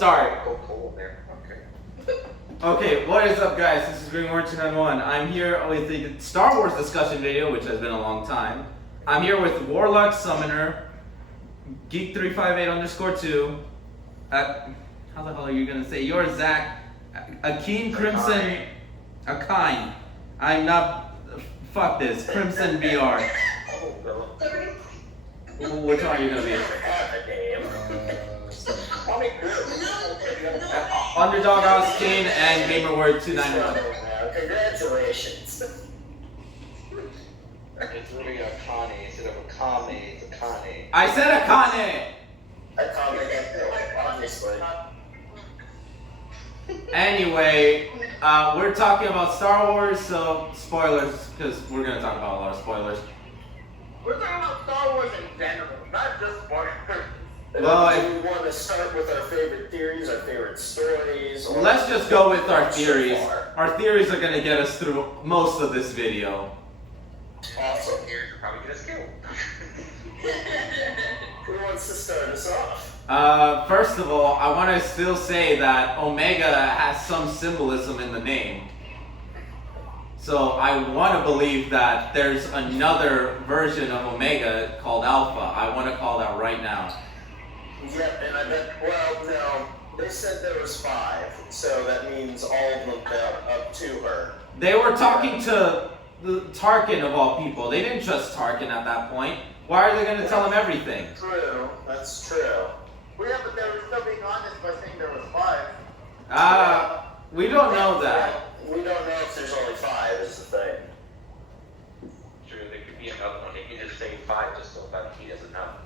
Start. Go cold there. Okay. Okay, what is up, guys? This is Green191. I'm here with the Star Wars discussion video, which has been a long time. I'm here with WarlockSummoner, Geek358_2. How the hell are you gonna say? You're Zach, Akeen Crimson, Akine. I'm not. Fuck this. Crimson VR. Which one are you gonna be? Underdog Austin and GamerWord291. Congratulations. It's really a Kane instead of a Kame. It's a Kane. I said Akane! I commented, obviously. Anyway, we're talking about Star Wars, so spoilers, because we're gonna talk about a lot of spoilers. We're talking about Star Wars in general, not just spoilers. Well, Do we want to start with our favorite theories, our favorite stories? Or let's just go with our so theories. far? Our theories are gonna get us through most of this video. Awesome. You're probably gonna skill. Who wants to start us off? First of all, I want to still say that Omega has some symbolism in the name. So I want to believe that there's another version of Omega called Alpha. I want to call that right now. Yep, and I bet, well, no, they said there was 5, so that means all of them fell up to her. They were talking to the Tarkin of all people. They didn't trust Tarkin at that point. Why are they going to tell him everything? True, that's true. Well, yeah, but they were still being honest by saying there was 5. We don't know that. We don't know if there's only 5 is the thing. True, there could be another one. They can just say 5 just so that he doesn't know.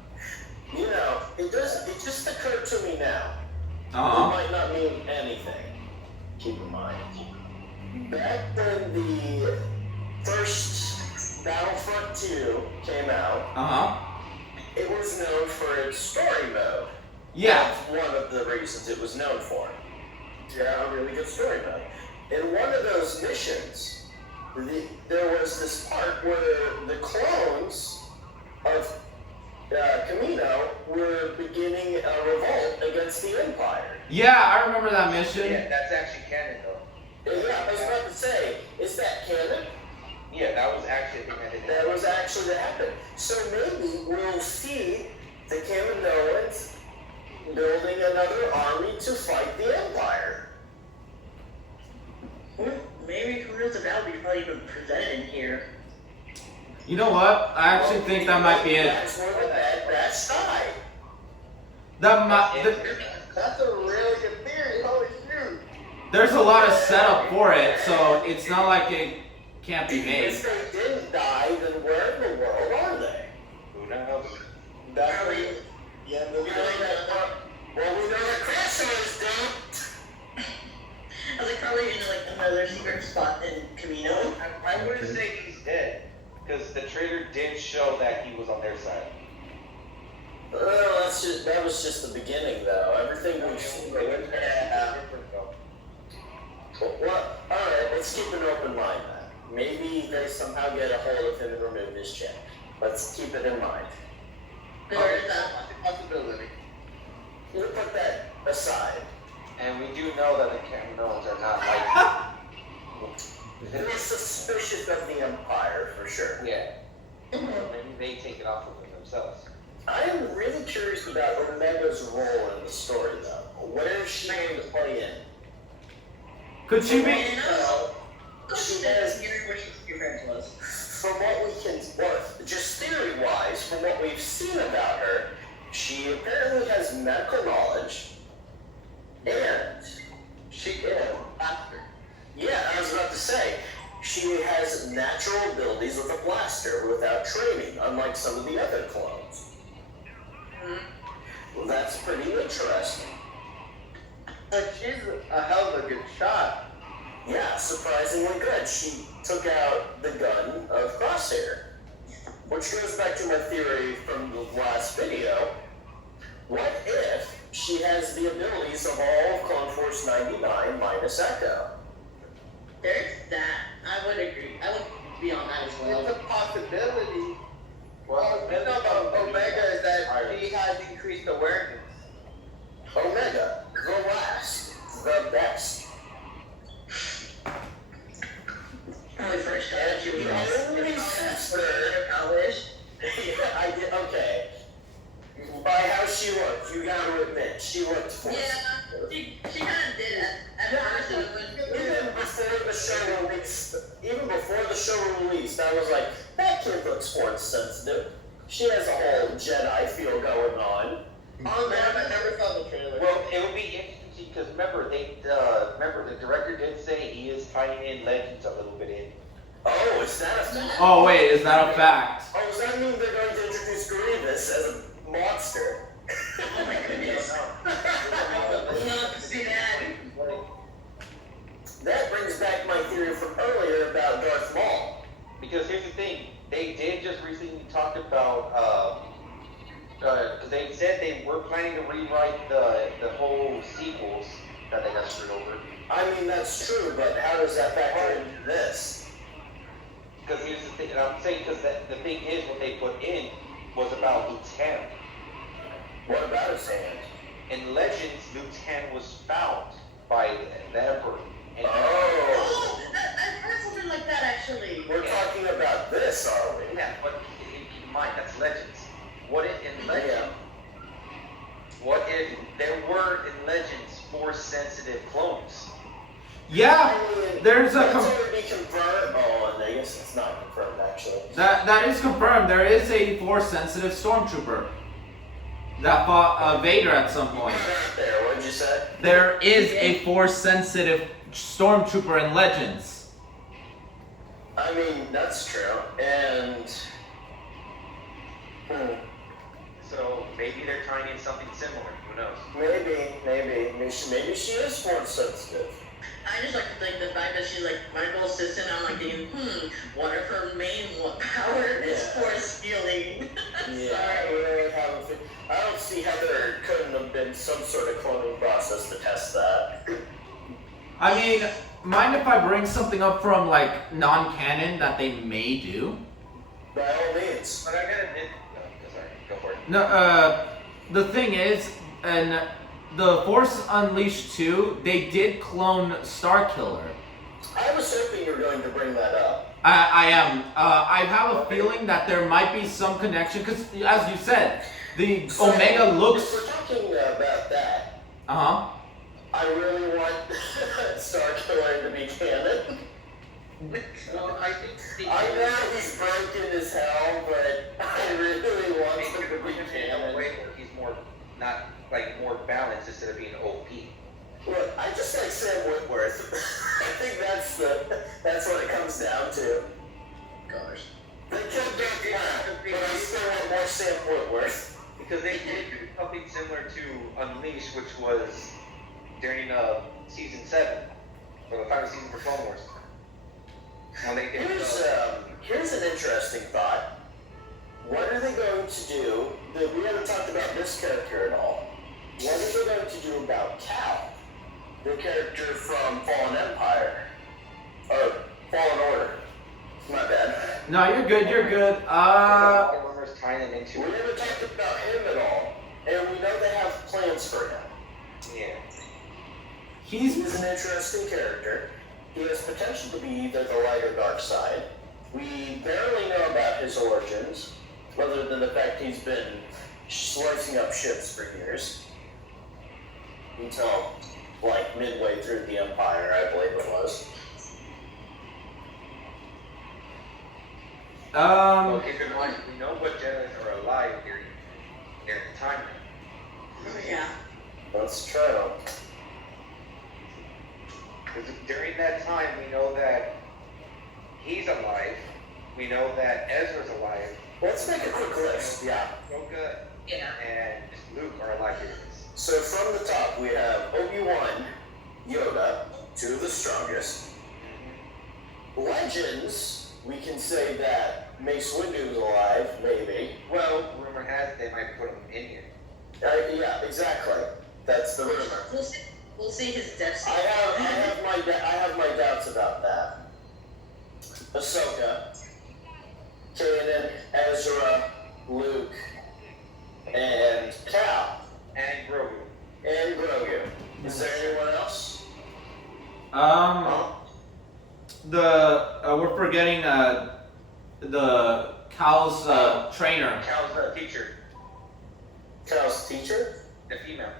You know, it just occurred to me now. It Uh-huh. might not mean anything. Keep in mind. Back when the first Battlefront 2 came out, Uh-huh. it was known for its story mode. Yeah. That's one of the reasons it was known for. Yeah, a really good story mode. In one of those missions, there was this part where the clones of Camino were beginning a revolt against the Empire. Yeah, I remember that mission. Yeah, that's actually canon though. Yeah, I was about to say, is that canon? Yeah, that was actually a thing that did. That was actually to happen. So maybe we'll see the Kaminoans building another army to fight the Empire. Maybe Careers of Battle probably even presented in here. You know what? I actually think that might be it. That's where the Bad Batch died. That's a really good theory, holy shoot. There's a lot of setup for it, so it's not like it can't be made. If they didn't die, then where in the world are they? Who knows? That's where we know that. Well, we know that Crashers do. I was like, probably in like another secret spot in Camino. I wouldn't say he's dead, because the trailer did show that he was on their side. Well, that was just the beginning, though. Everything we've seen. Well, alright, let's keep an open mind then. Maybe they somehow get a hold of him and remove his check. Let's keep it in mind. There is that. Possibility. We'll put that aside. And we do know that the Caminoans are not like. They're suspicious of the Empire, for sure. Yeah. Maybe they take it off of them themselves. I am really curious about Omega's role in the story, though. Where is she going to play in? Could she be? She has, Where your parents was. from what we can, well, just theory-wise, from what we've seen about her, she apparently has medical knowledge, and she can. Yeah, I was about to say, she has natural abilities with a blaster without training, unlike some of the other clones. Well, that's pretty interesting. But she's a hell of a good shot. Yeah, surprisingly good. She took out the gun of Crosshair. Which goes back to my theory from the last video. What if she has the abilities of all of Clone Force 99 minus Echo? There's that. I would agree. I would be on that as well. It's a possibility. Well, the thing about Omega is that she has increased awareness. Omega. Well, Force. Yeah, she kind of did at first. It was Even before the show released, I was like, that kid looks force sensitive. She has a whole Jedi feel going on. Oh man, I never saw the trailer. Well, it would be interesting because remember the director did say he is tying in Legends a little bit in. Oh, is that a fact? Oh wait, is that a fact? Oh, does that mean they're going to introduce Grievous as a monster? Oh my goodness. I would love to see that. That brings back my theory from earlier about Darth Maul. Because here's the thing, they did just recently talk about, because they said they were planning to rewrite the whole sequels that they got screwed over. I mean, that's true, but how does that factor into this? Because here's the thing, and I'm saying because the thing is what they put in was about Luke's hand. What about his hand? In Legends, Luke's hand was found by the Emperor. And Oh, I've heard something like that actually. we're talking about this, are we? yeah, but keep in mind, that's Legends. What if in Legends, Yeah. what if there were in Legends Force-sensitive clones? Yeah, there's a That's already confirmed. Oh, and I guess it's not confirmed actually. that is confirmed. There is a Force-sensitive stormtrooper that fought Vader at some point. There, what'd you say? There is a Force-sensitive stormtrooper in Legends. I mean, that's true. And So maybe they're tying in something similar. Who knows? maybe she is force sensitive. I just like to think the fact that she's like medical assistant. I'm like thinking, what if her main power is Yeah. force healing? Yeah, I Sorry. really haven't. I don't see how there couldn't have been some sort of cloning process to test that. I mean, mind if I bring something up from like non-canon that they may do? By all means. But I gotta admit, sorry, go for it. No, the thing is, in the Force Unleashed 2, they did clone Starkiller. I was hoping you were going to bring that up. I am. I have a feeling that there might be some connection, because as you said, the So, Omega looks. If we're talking about that, Uh-huh. I really want Starkiller to be canon. Well, I think I know he's broken as hell, but I really want him to be in a canon. way where he's more not like more balanced instead of being OP. Look, I just like Sam Whitworth. I think that's what it comes down to. Gosh. They killed Darth Maul, but I still want more Sam Whitworth. Because they did do something similar to Unleash, which was during season 7, or the final season for Clone Wars. When they did, Here's an interesting thought. What are they going to do? We haven't talked about this character at all. What are they going to do about Cal, the character from Fallen Empire, or Fallen Order? My bad. No, you're good. You're good. rumors tying it into We haven't talked about him at all, and we know they have plans for him. yeah. He's He's. an interesting character. He has potential to be either the light or dark side. We barely know about his origins, other than the fact he's been slicing up ships for years. Until, like, midway through the Empire, I believe it was. Well, keep in mind, we know what Jedi are alive during the time. Oh yeah. That's true. Because during that time, we know that he's alive. We know that Ezra's alive. Let's make a quick list. Yeah. Ahsoka Yeah. and Luke are alive during this. So from the top, we have Obi-Wan, Yoda, two of the strongest. Legends, we can say that Mace Windu is alive, maybe. Well, rumor has it they might put him in here. Yeah, exactly. That's the rumor. We'll see his death. I have my doubts about that. Ahsoka, Kanan, Ezra, Luke, and Cal, And Grogu. and Grogu. Is there anyone else? We're forgetting the Cal's trainer. Cal's teacher, Cal's teacher? the female.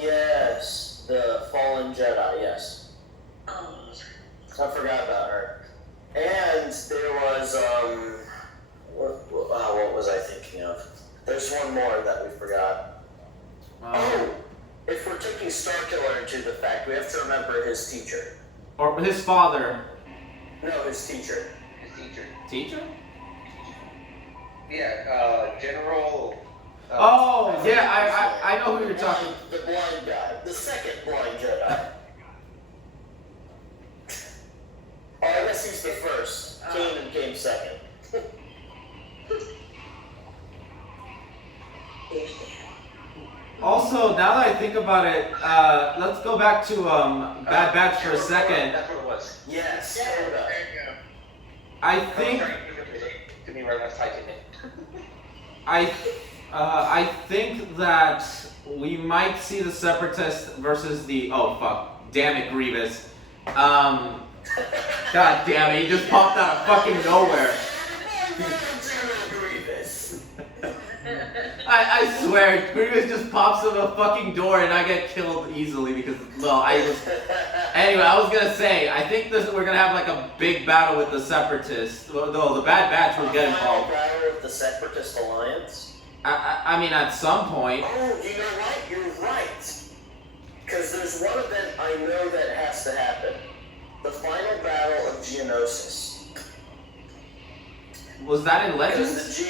Yes. The Fallen Jedi, yes. Oh, I forgot about her. And there was, what was I thinking of? There's one more that we forgot. If we're taking Starkiller into the fact, we have to remember his teacher. Or his father. No, his teacher. His teacher. Teacher? Yeah, General. Yeah, I know who you're talking. The blind guy. The second blind Jedi. Oh, I guess he's the first. Kanan came second. Also, now that I think about it, let's go back to Bad Batch for a second. That's what it was. Yes. yeah, Hold up. there you go. I think To me, right when I was typing it. I think that we might see the Separatists versus the damn it, Grievous. God damn it, he just popped out of fucking nowhere. I swear, Grievous just pops in the fucking door and I get killed easily because, Anyway, I was gonna say, I think we're gonna have like a big battle with the Separatists. Though the Bad Batch will get involved. Battle with the Separatist Alliance? I mean, at some point. Oh, you know what? You're right. Because there's one event I know that has to happen. The final battle of Geonosis. Was that in Legends?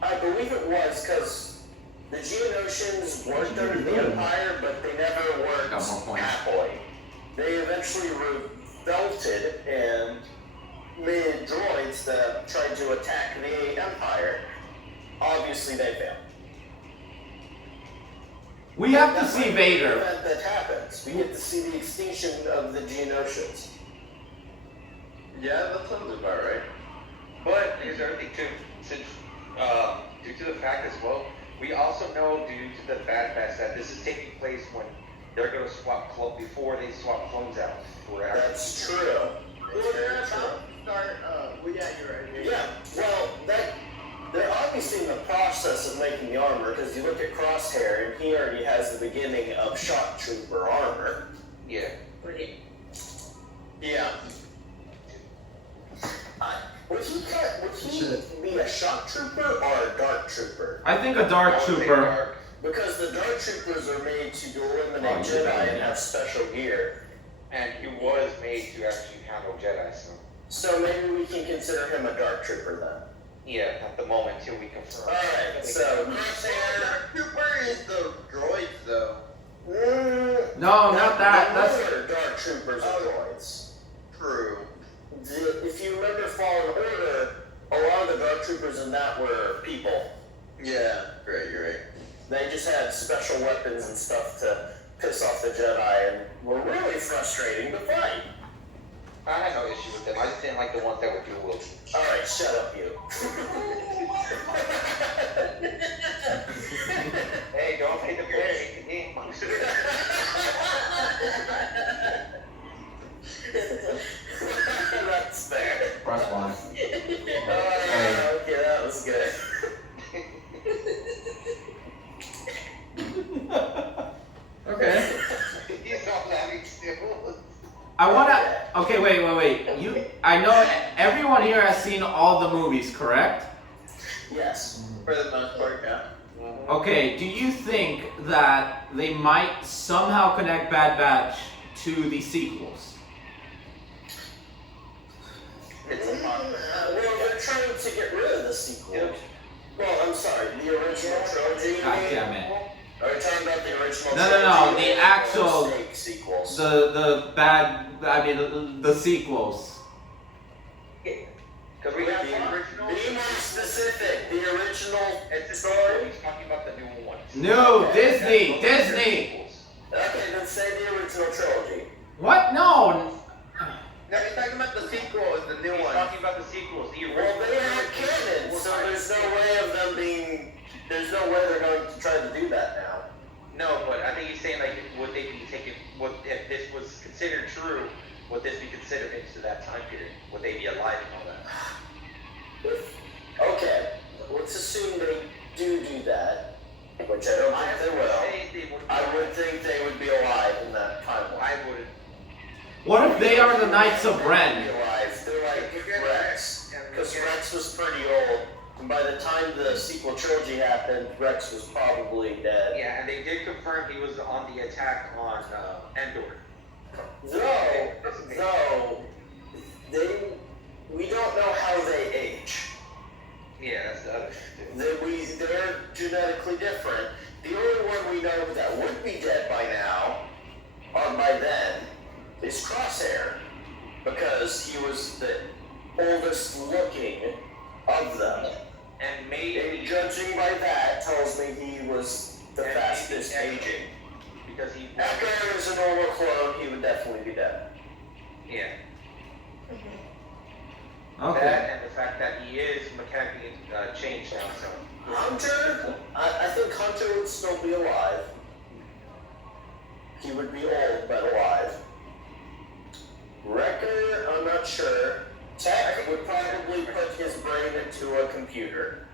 I believe it was, because the Geonosians weren't under the Empire, but they never worked happily. They eventually revolted and made droids that tried to attack the Empire. Obviously, they failed. We have to see Vader. Event that happens. We get to see the extinction of the Geonosians. Yeah, that sounds about right. But here's the other thing too. Since due to the fact as well, we also know due to the Bad Batch that this is taking place when they're going to swap before they swap clones out. That's true. Well, they're about to start, well, yeah, you're right. Yeah, well, they're obviously in the process of making the armor, because you look at Crosshair, and he already has the beginning of Shock Trooper armor. Yeah. Yeah. Would he be a Shock Trooper or a Dark Trooper? I think a Dark Trooper. Because the Dark Troopers are made to eliminate Jedi and have special gear. And he was made to actually handle Jedi, so. So maybe we can consider him a Dark Trooper then. Yeah, at the moment till we confirm. Alright, so Dark Trooper is the droids, though. No, not that. The That's other Dark Troopers are droids. True. If you remember Fallen Order, a lot of the Dark Troopers in that were people. Yeah, right, you're right. They just had special weapons and stuff to piss off the Jedi and were really frustrating to fight. I had no issue with them. I just didn't like the ones that were dual wielding. Alright, shut up, you. Hey, don't take the piss. That's fair. press one. Okay, that was good. Okay. He's not laughing still. I wanna. Okay, wait. I know everyone here has seen all the movies, correct? Yes. For the most part, yeah. Okay. Do you think that they might somehow connect Bad Batch to the sequels? Well, they're trying to get rid of the sequel. Well, I'm sorry, the original trilogy. God damn it. Are you talking about the original No, trilogy? the actual- Snake sequels. The sequels. Because we have the original. Be more specific. The original It's the story. He's talking about the new ones. No, Disney. Okay, then say the original trilogy. What? No. No, he's talking about the sequel, is the new He's one. talking about the sequels. The original. Well, they are canon, so there's no way of them being. There's no way they're going to try to do that now. No, but I think he's saying like, would they be taking? What if this was considered true? Would this be considered into that time period? Would they be alive and all that? Okay, let's assume they do that, which I don't think they will. Say they would I What if they are the Knights of Ren? They're like Rex, because Rex was pretty old. And by the time the sequel trilogy happened, Rex was probably dead. Yeah, and they did confirm he was on the attack on Endor. Though, we don't know how they age. Yeah, that's the other thing. They're genetically different. The only one we know that would be dead by now, or by then, is Crosshair. Because he was the oldest looking of them. And maybe... And judging by that, tells me he was the fastest aging. Because he... Echo is a normal clone, he would definitely be dead. Yeah. Okay. That and the fact that he is mechanically changed now, so... Hunter, I think Hunter would still be alive. He would be old, but alive. Wrecker, I'm not sure. Tech would probably put his brain into a computer.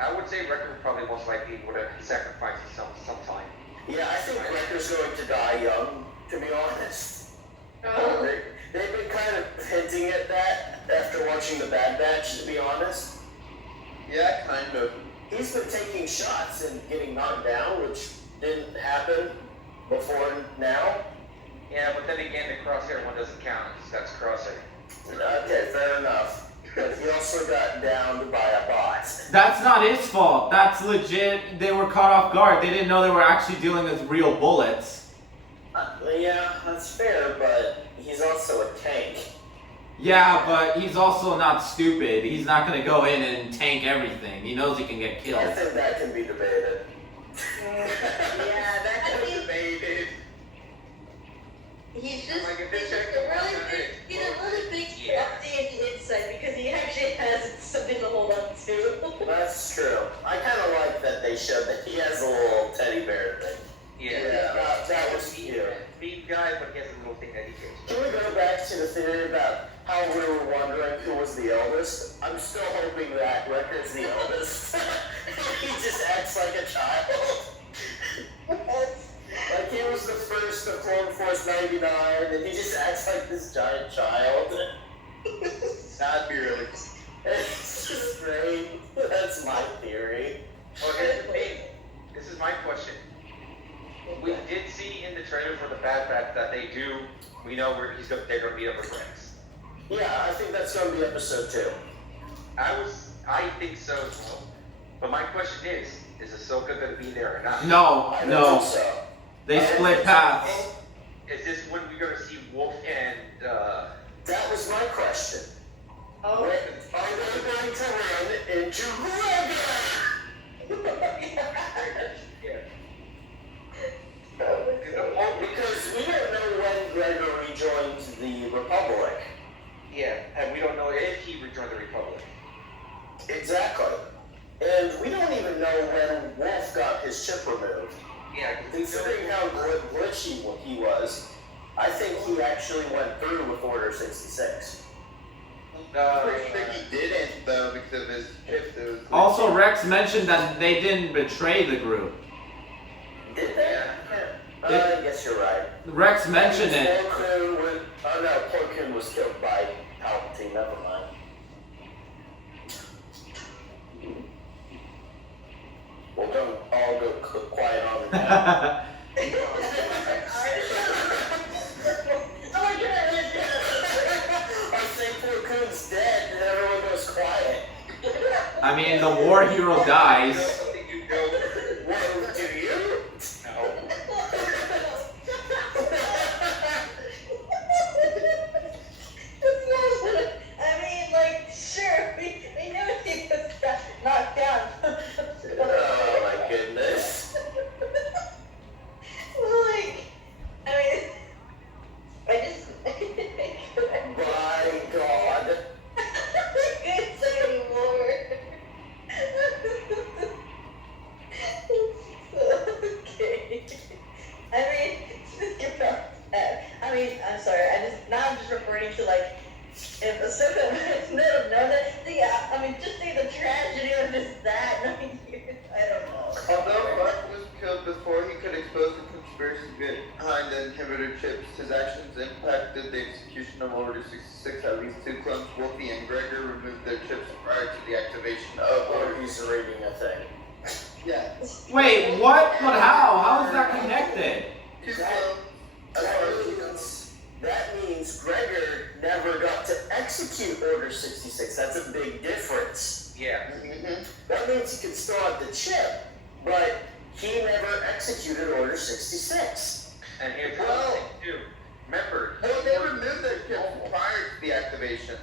I would say Wrecker probably most likely would have sacrificed sometime. Yeah, I think Wrecker's going to die young, to be honest. They've been kind of hinting at that after watching The Bad Batch, to be honest. Yeah, kind of. He's been taking shots and getting knocked down, which didn't happen before now. Yeah, but then again, the Crosshair one doesn't count, because that's Crosshair. Okay, fair enough. But he also got downed by a bot. That's not his fault. That's legit. They were caught off guard. They didn't know they were actually dealing with real bullets. Yeah, that's fair, but he's also a tank. Yeah, but he's also not stupid. He's not gonna go in and tank everything. He knows he can get killed. I think that can be debated. Yeah, that could be Debated. He's just Like, if he's it's just checked, he's a really big Yeah. updated insight because he actually has something to hold on to. That's true. I kind of like that they showed that he has a little teddy bear thing. Yeah. That was cute. Mean guy, but he has a little thing that he gets. Can we go back to the theory about how we were wondering who was the eldest? I'm still hoping that Wrecker's the eldest. He just acts like a child. Like he was the first of Clone Force 99, and he just acts like this giant child. That'd be really cool. It's just great. That's my theory. Oh, here's the thing. This is my question. We did see in the trailer for the Bad Batch that we know where they're gonna meet up with Rex. Yeah, I think that's going to be episode 2. I think so as well. But my question is Ahsoka gonna be there or not? I don't No. think so. They split paths. Is this when we're gonna see Wolf and That was my question. Oh. Are they going to run into Gregor? yeah. Because we don't know when Gregor rejoined the Republic. Yeah, and we don't know if he rejoined the Republic. Exactly. And we don't even know when Wolf got his chip removed. Yeah, Considering how glitchy he was, I think he actually went through with Order 66. I think he didn't, though, because of his chip. Also, Rex mentioned that they didn't betray the group. Did they? I guess you're right. Rex mentioned it. Plo Koon was killed by Palpatine, never mind. Well, don't all go quiet on the ground. I say Plo Koon's dead and everyone goes quiet. I mean, the war hero dies. What, do you? No. I mean, like, sure, we knew he was knocked down. Oh my goodness. Like, I mean, I just. My God. I couldn't say anymore. Okay. I mean, just about that. I mean, I'm sorry. I'm just referring to like if Ahsoka would have known that. I mean, just say the tragedy of just that. I don't know. Although Mark was killed before he could expose the conspiracy behind the inhibitor chips. His actions impacted the execution of Order 66. At least 2 clones, Wolfie and Gregor, removed their chips prior to the activation of Or Order. he's reading a thing. Yeah. Wait, what? But how? How is that connected? 2 clones. That means Gregor never got to execute Order 66. That's a big difference. Yeah. That means he could still have the chip, but he never executed Order 66. And here's the thing too. Remember, Well, they removed their chips prior to the activation.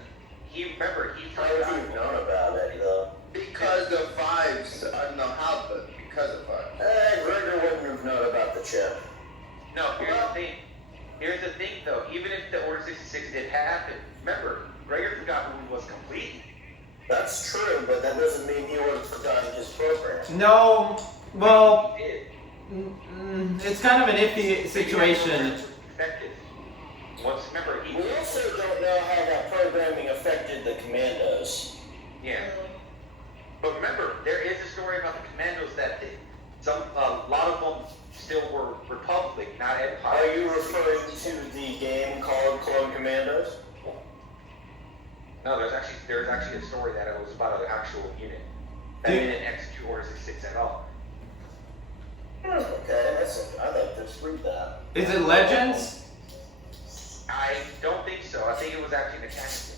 he How would forgot. you have known about it, though? Because of vibes. I don't know how, but because of vibes. Gregor wouldn't have known about the chip. No, here's the thing though. Even if the Order 66 did happen, remember, Gregor forgot who he was complete. That's true, but that doesn't mean he would have forgotten his program. No. Well, He did. it's kind of an iffy situation. Effective. Once, remember, he. We also don't know how that programming affected the commandos. Yeah. But remember, there is a story about the commandos that a lot of them still were Republic, not Empire. Are you referring to the game called Clone Commandos? No, there's actually a story that it was about an actual unit that didn't execute Order 66 at all. Okay, I'd like to read that. Is it Legends? I don't think so. I think it was actually mechanical.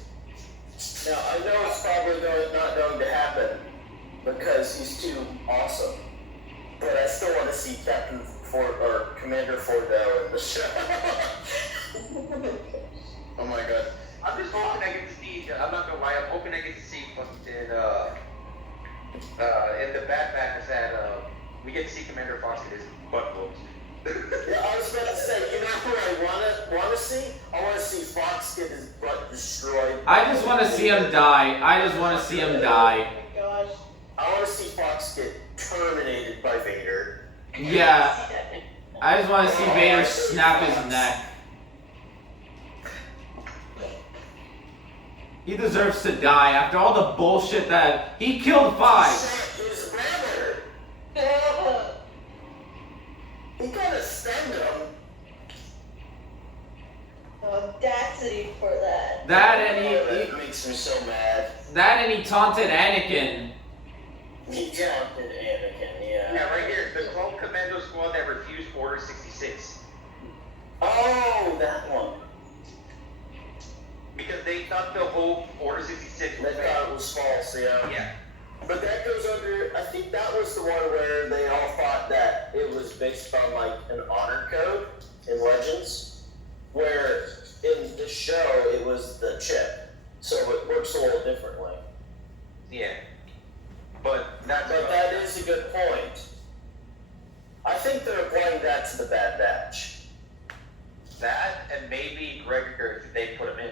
Now, I know it's probably not going to happen because he's too awesome, but I still want to see Captain Ford or Commander Fordo in the show. Oh my god. I'm just hoping I get to see. I'm not gonna lie. I'm hoping I get to see fucking in the Bad Batch that we get to see Commander Fox get his butt whooped. Yeah, I was about to say, you know who I want to see? I want to see Fox get his butt destroyed. I just want to see him die. I just want to see him die. Oh my gosh. I want to see Fox get terminated by Vader. Yeah. I just want to see Vader snap his neck. He deserves to die after all the bullshit that he killed 5. His brother. He could have stunned him. Audacity for that. That and That makes me so mad. he taunted Anakin. He taunted Anakin, Yeah, right here, the Clone Commando Squad that refused Order 66 Oh, that one. because they thought the whole Order 66 They was thought bad. it was false, yeah. Yeah. But that goes under, I think that was the one where they all thought that it was based on like an honor code in Legends, where in the show it was the chip. So it works a little differently. Yeah. But that's But that is a good point. I think they're applying that to the Bad Batch. that, and maybe Gregor if they put him in.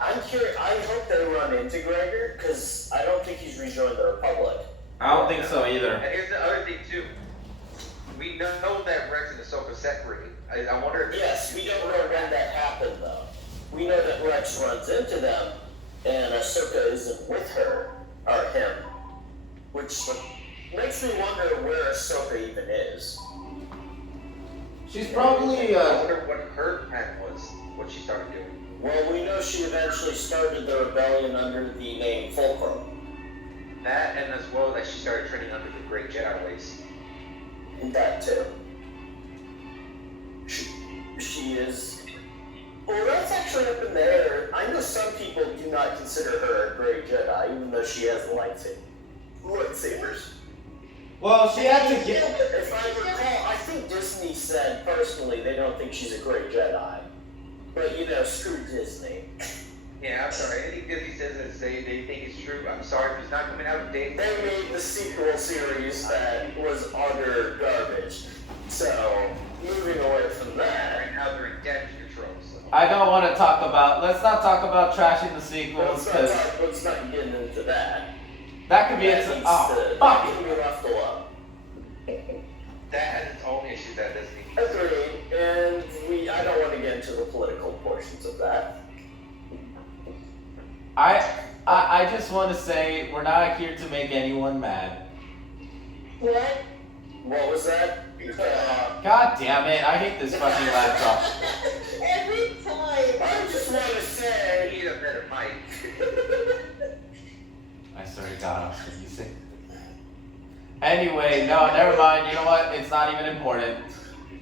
I'm curious, I hope they run into Gregor, because I don't think he's rejoined the Republic. I don't think so either. And here's the other thing too. We don't know that Rex and Ahsoka separated. I wonder if Yes, we don't know when that happened though. We know that Rex runs into them, and Ahsoka isn't with her, or him. Which makes me wonder where Ahsoka even is. She's probably I wonder what her plan was, what she started doing. Well, we know she eventually started the rebellion under the name Fulcrum. That, and as well that she started training under the Great Jedi ways. That too. She is. Well, that's actually up in the air. I know some people do not consider her a great Jedi, even though she has lightsabers. well, she had to get. If I recall, I think Disney said personally they don't think she's a great Jedi. But you know, screw Disney. Yeah, I'm sorry. Anything Disney says that they think it's true, I'm sorry if it's not coming out today. They made the sequel series that was utter garbage. So, moving away from that. Right now they're in damage control. So. I don't want to talk about. Let's not talk about trashing the sequels because Let's not get into that. that could be its. That needs Oh, fuck that can be left alone. That has its own issues that Disney. Agreed, and I don't want to get into the political portions of that. I just want to say we're not here to make anyone mad. What? What was that? God damn it! I hate this fucking laptop. Every time. I just want to I say, need a better mic. I swear to God, Oscar, you say. Anyway, no, never mind. You know what? It's not even important.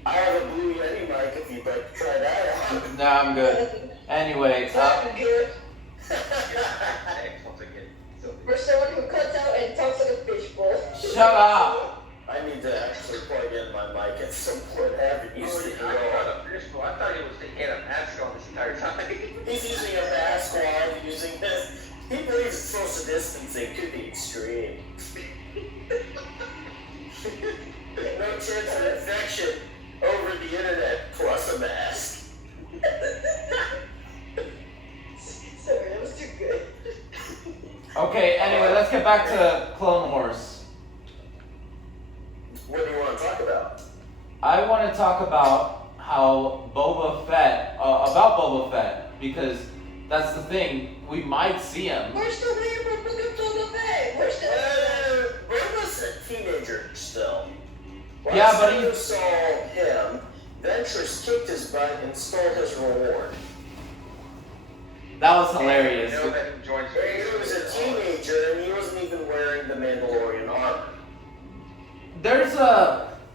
I have a Blue Yeti mic if you'd like to try that out. No, I'm good. Anyway, I'm good. Thanks once again. So, For someone who cuts out and talks like a fishbowl. shut up. I need to actually plug in my mic at some point. I haven't used it at all. I thought he was he had a mask on this entire time. He's using a mask while using this. He believes social distancing to the extreme. No chance of infection over the internet plus a mask. Sorry, that was too good. Okay, anyway, let's get back to Clone Wars. What do you want to talk about? I want to talk about how Boba Fett, because that's the thing, we might see him. We're still waiting for Book of Boba Fett. We're still. Boba's a teenager still. Yeah, but you saw him. Ventress kicked his butt and stole his reward. That was hilarious. You know that he joins He was a teenager and he wasn't even wearing the Mandalorian armor.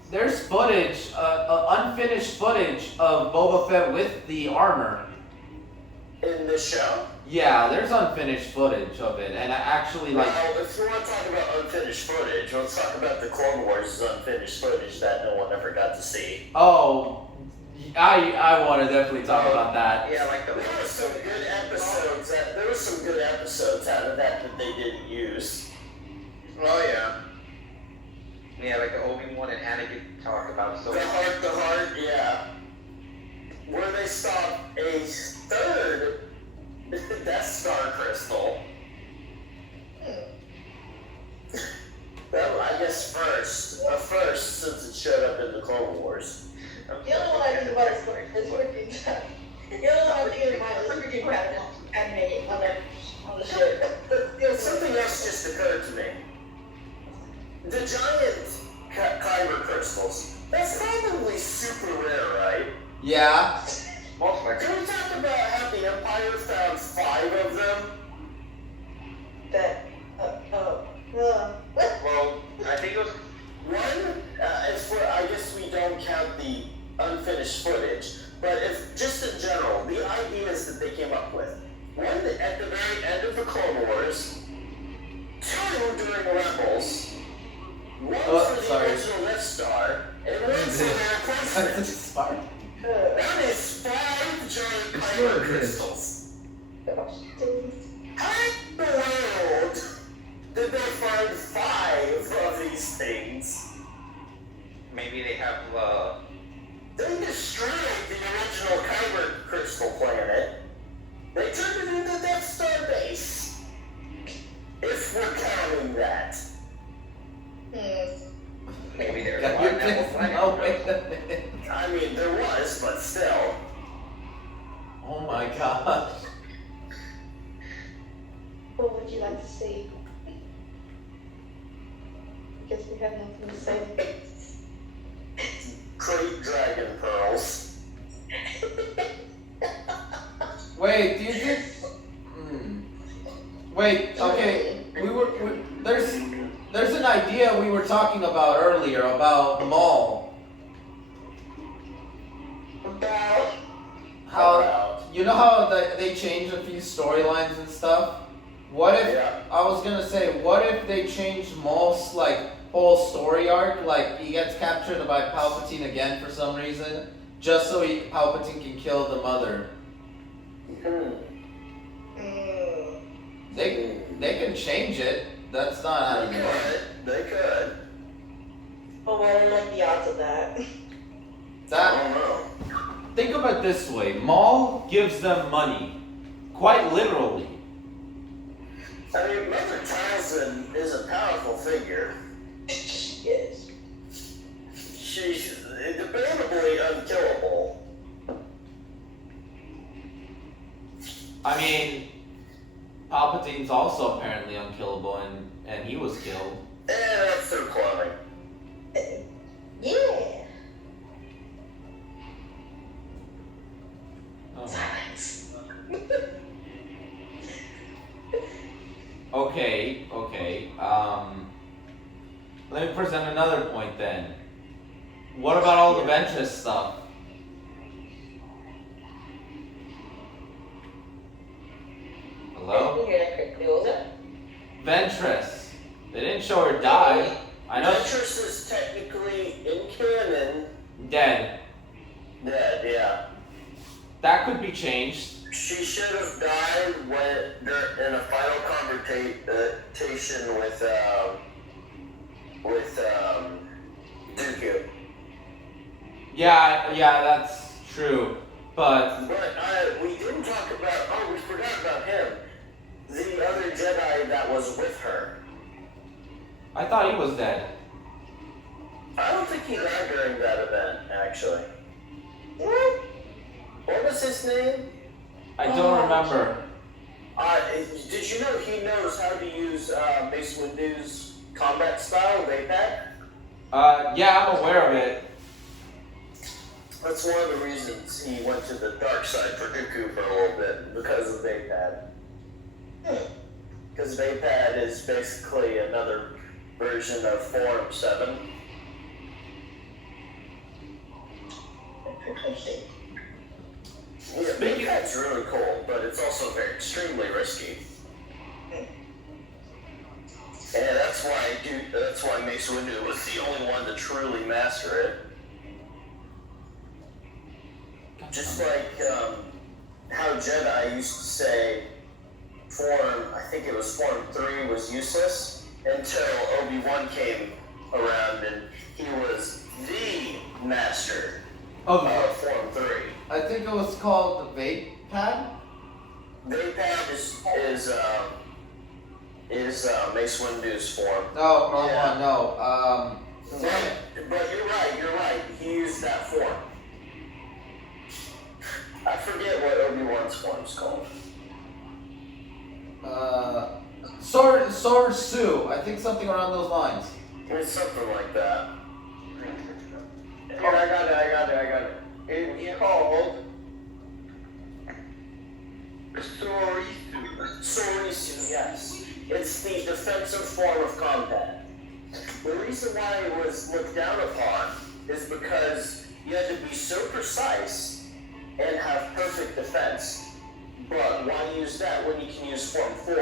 There's footage, unfinished footage of Boba Fett with the armor. In the show? Yeah, there's unfinished footage of it, and actually, like, Well, if you want to talk about unfinished footage, let's talk about the Clone Wars' unfinished footage that no one ever got to see. oh, I want to definitely talk about that. Yeah, like the There were some good episodes. There were some good episodes out of that they didn't use. Oh yeah. Yeah, like the Obi-Wan and Anakin talk about so. The heart, yeah. Where they stopped a third Death Star crystal. Well, I guess first since it showed up in the Clone Wars. The only one I think about is working time. The only one I'm thinking about is working time animating on the ship. Something else just occurred to me. The giant kyber crystals. That's probably super rare, right? Yeah. Most likely. Can we talk about how the Empire found 5 of them? That, what? Well, I think it was. One, as for, I guess we don't count the unfinished footage, but if, just in general, the ideas that they came up with. One, at the very end of the Clone Wars. 2, during Rebels. 1 for the sorry. original Death Star, and 1 for the replacement. Smart. That is 5 giant kyber crystals. How in the world did they find 5 of these things? Maybe they have. They destroyed the original kyber crystal planet. They turned it into Death Star base. If we're counting that. Maybe there's Got one your that fist- will find no, it. wait a minute. I mean, there was, but still. Oh my gosh. What would you like to see? I guess we have nothing to say. Great dragon pearls. Wait, do you think? Wait, okay. There's an idea we were talking about earlier about Maul. About. How you know how they changed a few storylines and stuff? What if Yeah. I was gonna say, what if they changed Maul's like whole story arc, like he gets captured by Palpatine again for some reason, just so Palpatine can kill the mother. They can change it. That's not They anymore. could. They could. But what are like the odds of that? I That don't know. think of it this way: Maul gives them money, quite literally. I mean, Mother Talzin is a powerful figure. Yes. She's debatably unkillable. I mean, Palpatine's also apparently unkillable, and he was killed. That's through cloning. Yeah. Let me present another point then. What about all the Ventress stuff? I Hello? didn't hear that correctly. What was that? Ventress. They didn't show her die. I know Ventress is technically in canon dead. dead, yeah. That could be changed. She should have died in a final confrontation with Dooku. Yeah, that's true. But But we didn't talk about. Oh, we forgot about him. The other Jedi that was with her. I thought he was dead. I don't think he died during that event, actually. What was his name? I don't remember. Did you know he knows how to use Mace Windu's combat style, Vapad? Yeah, I'm aware of it. That's one of the reasons he went to the dark side for Dooku for a little bit, because of Vapad. Because Vapad is basically another version of Form 7. Interesting. Yeah, Vapad's really cool, but it's also very extremely risky. And that's why Mace Windu was the only one to truly master it. Just like how Jedi used to say I think it was Form 3 was useless until Obi-Wan came around and he was the master of Form 3. I think it was called the Vape Pad. Vapad is Mace Windu's form. No, wrong Yeah. one. No. Damn it. But you're right. He used that form. I forget what Obi-Wan's form's called. Sword Sue. I think something around those lines. It's something like that. Here, I got it. It's called Sorisu. Sorisu, yes. It's the defensive form of combat. The reason why it was looked down upon is because you had to be so precise and have perfect defense. But why use that when you can use Form 4,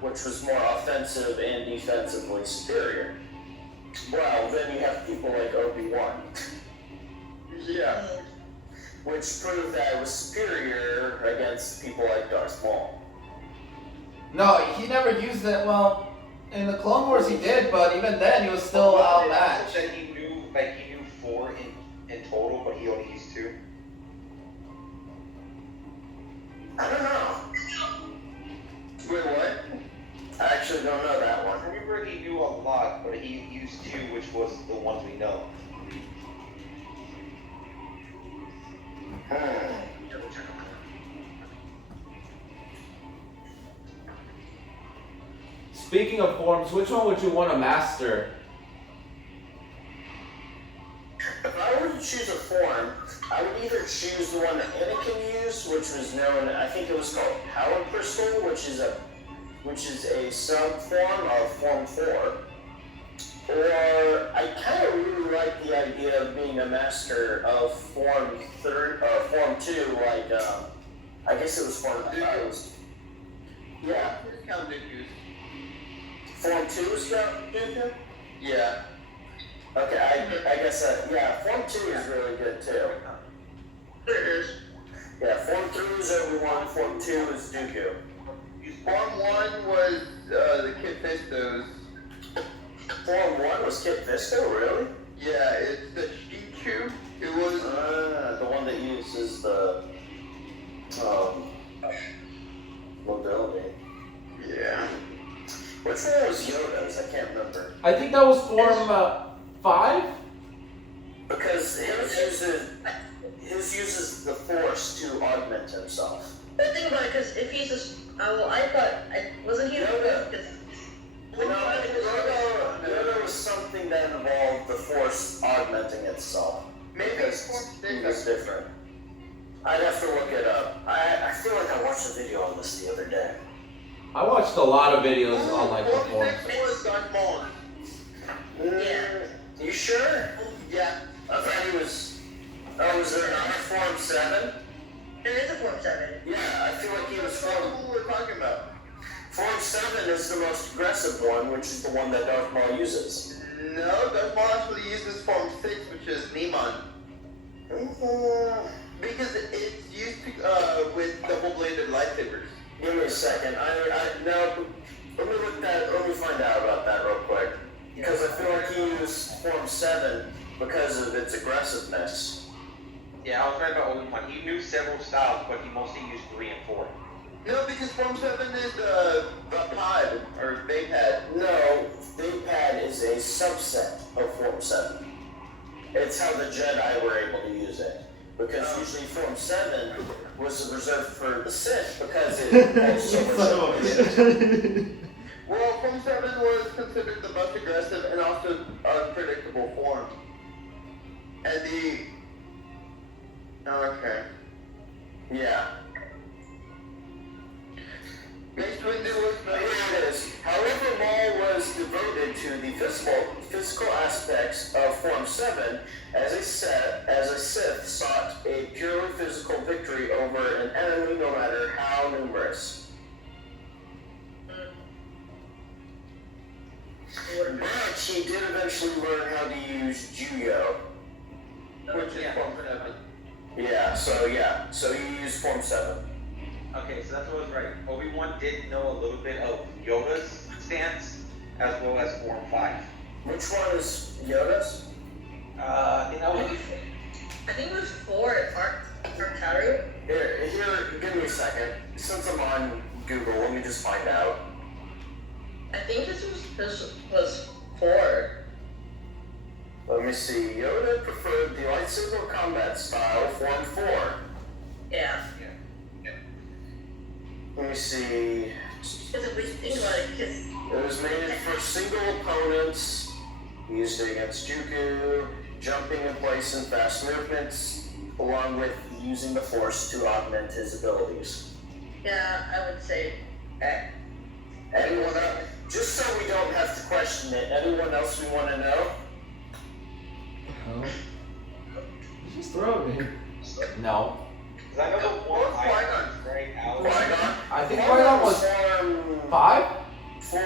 which was more offensive and defensively superior? Well, then you have people like Obi-Wan. Yeah. Which proved that it was superior against people like Darth Maul. No, he never used it. Well, in the Clone Wars he did, but even then he was still outmatched. That he knew 4 in total, but he only used 2. I don't know. Wait, what? I actually don't know that one. I remember he knew a lot, but he used 2, which was the ones we know. Speaking of forms, which one would you want to master? If I were to choose a form, I would either choose the one that Anakin used, which was known, I think it was called Power Crystal, which is a sub-form of Form 4. Or I kind of really like the idea of being a master of Form 2, like I guess it was Form 2. Yeah. Count Dooku's. Form 2 is Dooku? Yeah. Okay, I guess yeah, Form 2 is really good too. There it is. Yeah, Form 3 is Obi-Wan, Form 2 is Dooku. Form 1 was the Kit Fisto's. Form 1 was Kit Fisto, really? Yeah, it's the Shichu. It was. The one that uses the mobility. Yeah. Which one was Yoda's? I can't remember. I think that was Form 5? Because his uses the Force to augment himself. But think about it, because if he's just, I thought, wasn't he the Yoda was something that involved the Force augmenting itself. Maybe Because Form he 6. was different. I'd have to look it up. I feel like I watched a video on this the other day. I watched a lot of videos on like the Form forms. 6 was Darth Maul. You sure? Yeah. I thought he was. Oh, was there another Form 7? There is a Form 7. Yeah, I feel like he was That's not Form. who we're talking about. Form 7 is the most aggressive one, which is the one that Darth Maul uses. No, Darth Maul actually uses Form 6, which is Neiman. Because it's used with double-bladed lightsabers. Give me a second. No. Let me find out about that real quick. Because I feel like he used Form 7 because of its aggressiveness. Yeah, I was right about Obi-Wan. He knew several styles, but he mostly used 3 and 4. No, because Form 7 is the pod, or Vapad. No, Vapad is a subset of Form 7. It's how the Jedi were able to use it. Because usually Form 7 was reserved for the Sith because it had so much. Well, Form 7 was considered the most aggressive and also unpredictable form. And okay. Yeah. Mace Windu was Here it is. However, Maul was devoted to the physical aspects of Form 7 as a Sith sought a purely physical victory over an enemy no matter how numerous. But he did eventually learn how to use Juyo. which is Form 7. So he used Form 7. Okay, so that's what was right. Obi-Wan did know a little bit of Yoda's stance, as well as Form 5. Which one is Yoda's? I think that was... I think it was 4 Artaru. Here, give me a second. Since I'm on Google, let me just find out. I think this was 4. Let me see. Yoda preferred the lightsaber combat style, Form 4. Yeah. Let me see. Because if we think about it, because It was made for single opponents, used against Dooku, jumping in place and fast movements, along with using the Force to augment his abilities. yeah, I would say that. Anyone else? Just so we don't have to question it, anyone else we want to know? Hell? Just throw it in. No. Because I know the Or one Qui-Gon. right out. Qui-Gon? I think Qui-Gon was Form 5? 4.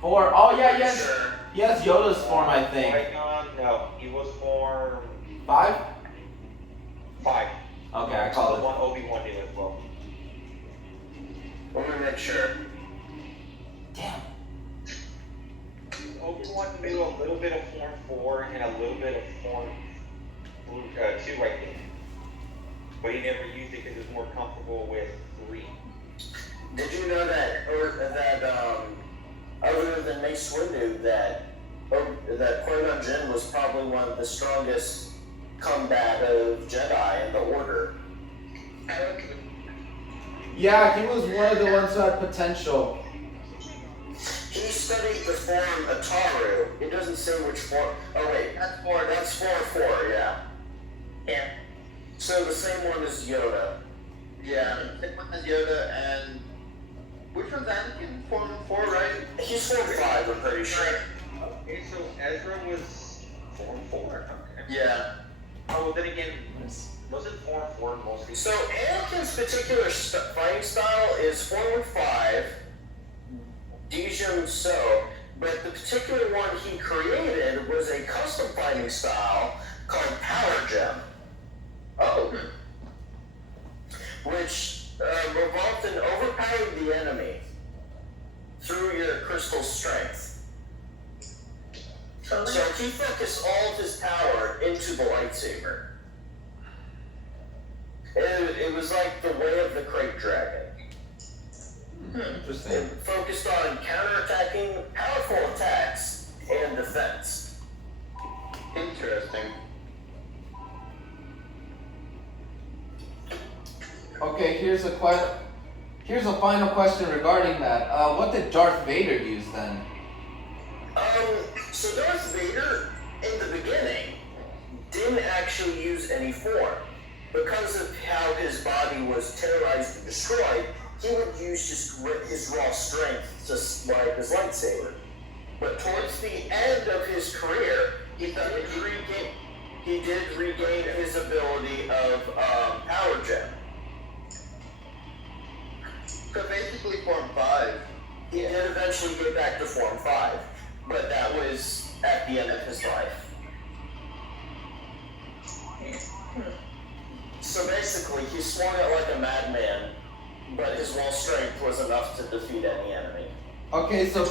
4. Oh, yeah, yes. Sure. Yes, Yoda's form, I think. Qui-Gon, no. He was Form 5? 5. Okay, I The called it. one Obi-Wan did as well. Let me make sure. Damn. Obi-Wan knew a little bit of Form 4 and a little bit of Form 2, I think. But he never used it because he was more comfortable with 3. Did you know that other than Mace Windu, that Qui-Gon Jinn was probably one of the strongest combative Jedi in the Order? Yeah, he was one of the ones who had potential. He studied the form Ataru. It doesn't say which form. Oh wait, that's Form 4, yeah. Yeah. So the same one as Yoda. Yeah, same one as Yoda, and which one's Anakin? Form 4, right? He's Form 5, I'm pretty sure. Okay, so Ezra was Form 4. Okay. Yeah. Oh, well, then again, was it Form 4 mostly? So Anakin's particular fighting style is Form 5, Dijum So, but the particular one he created was a custom fighting style called Power Gem. Oh. Which revolved in overpowering the enemy through your crystal strength. So he focused all of his power into the lightsaber. It was like the way of the Krayt Dragon. Interesting. It focused on counterattacking, powerful attacks, and defense. Interesting. Okay, here's a final question regarding that. What did Darth Vader use then? So Darth Vader, in the beginning, didn't actually use any form. Because of how his body was terrorized and destroyed, he would use just his raw strength to swipe his lightsaber. But towards the end of his career, he did regain his ability of Power Gem. So basically Form 5. He did eventually get back to Form 5, but that was at the end of his life. So basically, he swung it like a madman, but his raw strength was enough to defeat any enemy. Okay, so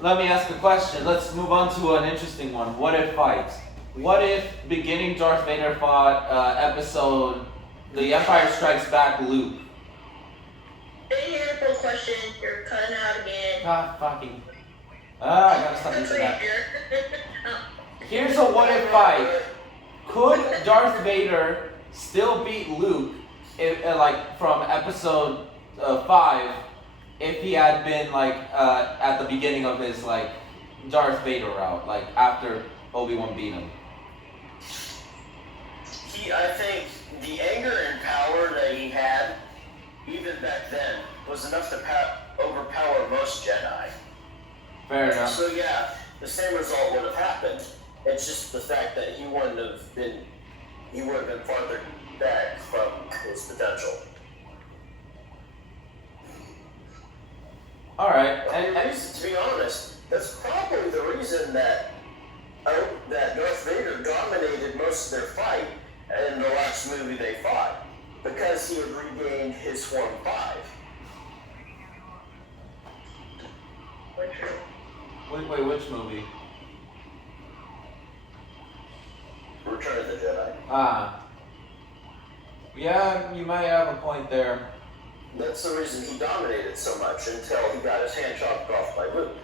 let me ask a question. Let's move on to an interesting one. What if fights? What if beginning Darth Vader fought episode The Empire Strikes Back Luke? Didn't hear the full question. You're cutting out again. I gotta stop using that. Here's a what if fight. Could Darth Vader still beat Luke, like from episode 5, if he had been like at the beginning of his like Darth Vader route, like after Obi-Wan beat him? I think the anger and power that he had, even back then, was enough to overpower most Jedi. Fair enough. So yeah, the same result would have happened. It's just the fact that he would have been farther back from his potential. All right. To be honest, that's probably the reason that Darth Vader dominated most of their fight in the last movie they fought, because he had regained his Form 5. Wait, which movie? Return of the Jedi. Yeah, you might have a point there. That's the reason he dominated so much until he got his hand chopped off by Luke.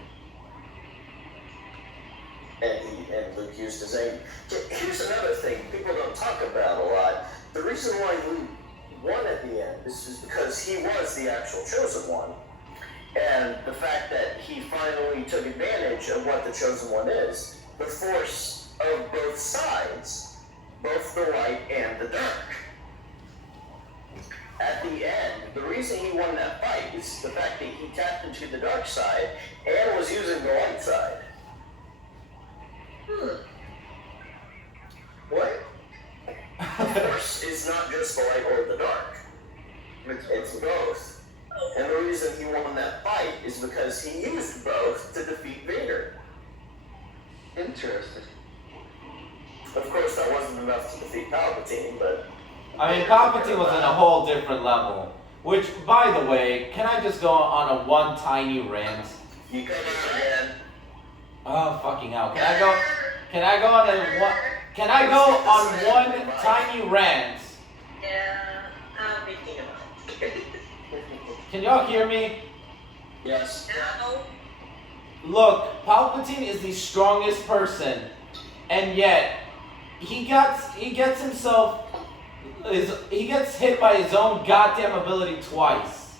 And Luke used his aim. Here's another thing people don't talk about a lot. The reason why Luke won at the end is because he was the actual chosen one. And the fact that he finally took advantage of what the chosen one is, the force of both sides, both the light and the dark. At the end, the reason he won that fight is the fact that he tapped into the dark side and was using the light side. What? The force is not just the light or the dark. It's both. And the reason he won that fight is because he used both to defeat Vader. Interesting. Of course, that wasn't enough to defeat Palpatine, but... I mean, Palpatine was in a whole different level. Which, by the way, can I just go on a one tiny rant? You cut it again. Oh, fucking hell. Can I go on one tiny rant? Yeah, I'm thinking about it. Can y'all hear me? Yes. No. Look, Palpatine is the strongest person, and yet he gets hit by his own goddamn ability twice.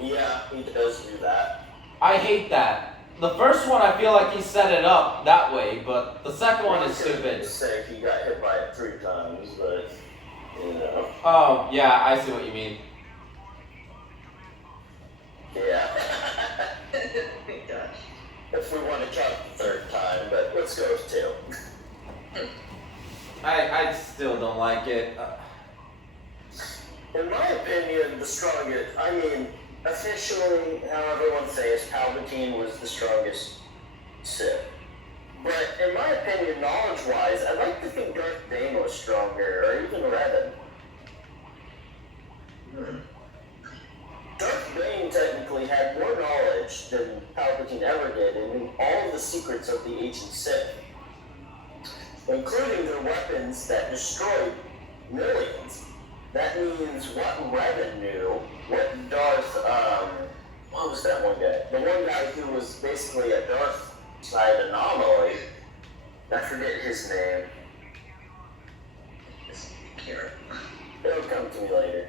Yeah, he does do that. I hate that. The first one, I feel like he set it up that way, but the second one is stupid. Say he got hit by it 3 times, but you know. Oh, yeah, I see what you mean. Yeah. Oh my gosh. If we want to count the 3rd time, but let's go with 2. I still don't like it. In my opinion, the strongest, officially, how everyone says Palpatine was the strongest Sith. But in my opinion, knowledge-wise, I'd like to think Darth Bane was stronger, or even Revan. Darth Bane technically had more knowledge than Palpatine ever did, and knew all of the secrets of the ancient Sith, including their weapons that destroyed millions. That means what Revan knew, what Darth, what was that one guy? The one guy who was basically a Darth side anomaly. I forget his name. It'll come to me later.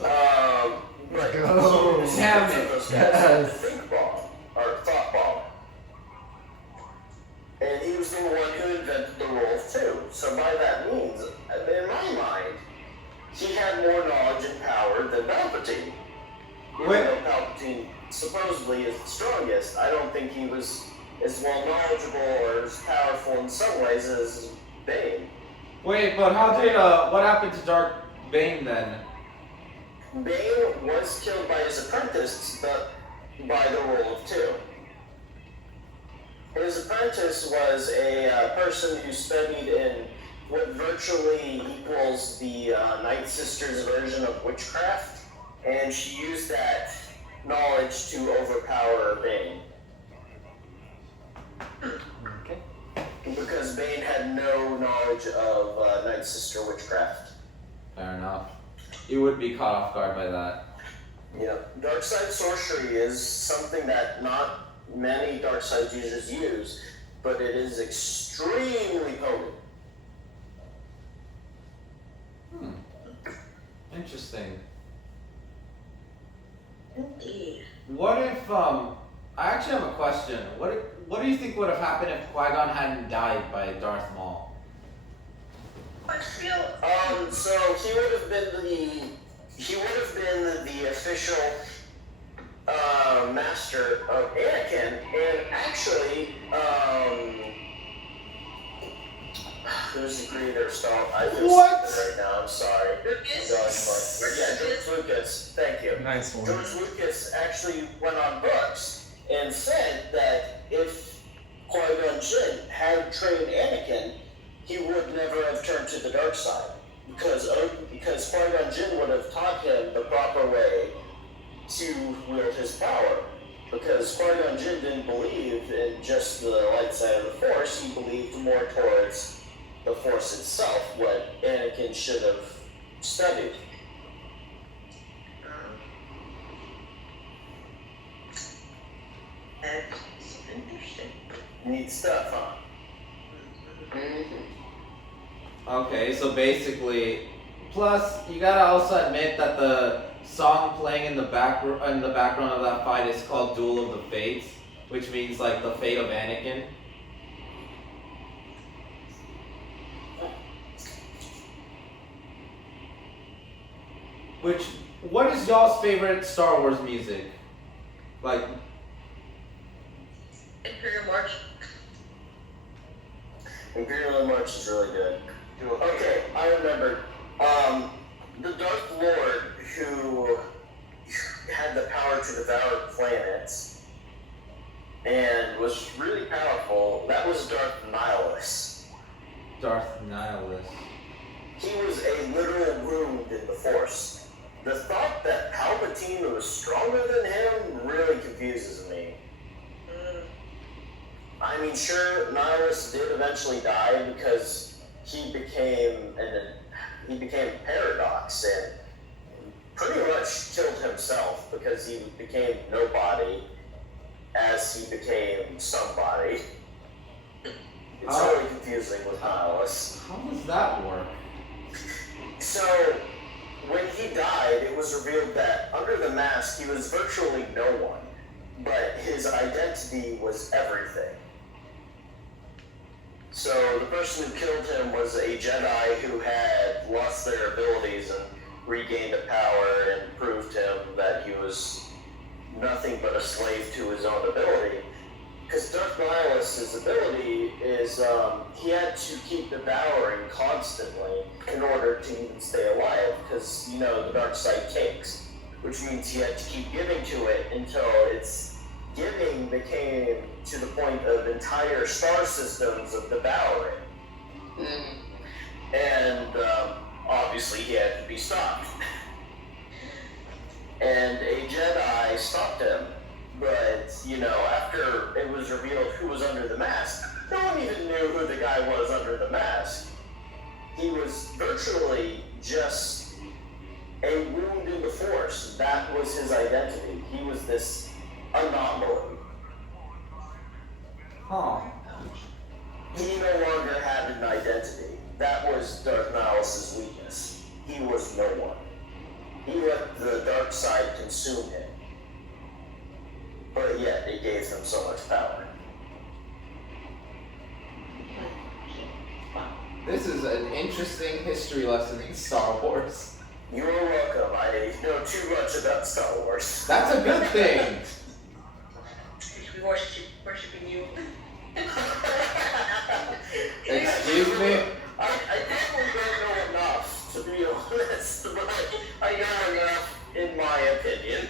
But Go. Damn it. those guys Yes. think bomb, or thought bomb. And he was the one who invented the rule too. So by that means, in my mind, he had more knowledge and power than Palpatine. Even Wait. though Palpatine supposedly is the strongest, I don't think he was as well knowledgeable or as powerful in some ways as Bane. Wait, but how did what happened to Dark Bane then? Bane was killed by his apprentice, but by the rule of two. His apprentice was a person who studied in what virtually equals the Night Sisters version of witchcraft, and she used that knowledge to overpower Bane. Okay. Because Bane had no knowledge of Night Sister witchcraft. Fair enough. You would be caught off guard by that. Yeah, dark side sorcery is something that not many dark side users use, but it is extremely potent. Interesting. Indeed. What if I actually have a question. What do you think would have happened if Qui-Gon hadn't died by Darth Maul? I feel. So he would have been the official master of Anakin, and actually, who's the creator of Star Wars? I feel What? stupid right now. I'm sorry. Lucas. Yeah, George Lucas. Thank you. Nice one. George Lucas actually went on books and said that if Qui-Gon Jinn had trained Anakin, he would never have turned to the dark side, because Qui-Gon Jinn would have taught him the proper way to wield his power. Because Qui-Gon Jinn didn't believe in just the light side of the Force, he believed more towards the Force itself, what Anakin should have studied. That's interesting. Neat stuff, huh? Okay, so basically, plus you gotta also admit that the song playing in the background of that fight is called "Duel of the Fates," which means like the fate of Anakin. What is y'all's favorite Star Wars music? Like, Imperial March. Imperial March is really good. Okay, I remember. The Dark Lord who had the power to devour planets and was really powerful, that was Darth Nihilus. Darth Nihilus. He was a literal wound in the Force. The thought that Palpatine was stronger than him really confuses me. I mean, sure, Nihilus did eventually die because he became a paradox and pretty much killed himself because he became nobody as he became somebody. It's really confusing with Nihilus. How does that work? So, when he died, it was revealed that under the mask, he was virtually no one, but his identity was everything. So, the person who killed him was a Jedi who had lost their abilities and regained the power and proved him that he was nothing but a slave to his own ability. Because Darth Nihilus' ability is he had to keep devouring constantly in order to even stay alive, because, you know, the dark side takes, which means he had to keep giving to it until its giving became to the point of entire star systems of devouring. And obviously he had to be stopped. And a Jedi stopped him. But, you know, after it was revealed who was under the mask, no one even knew who the guy was under the mask. He was virtually just a wound in the Force. That was his identity. He was this anomaly. Huh. He no longer had an identity. That was Darth Nihilus' weakness. He was no one. He let the dark side consume him. But yet, it gave him so much power. This is an interesting history lesson in Star Wars. You're welcome. I know too much about Star Wars. That's a good thing. We watched worshipping you. Excuse me? I definitely don't know enough, to be honest, but I know enough, in my opinion.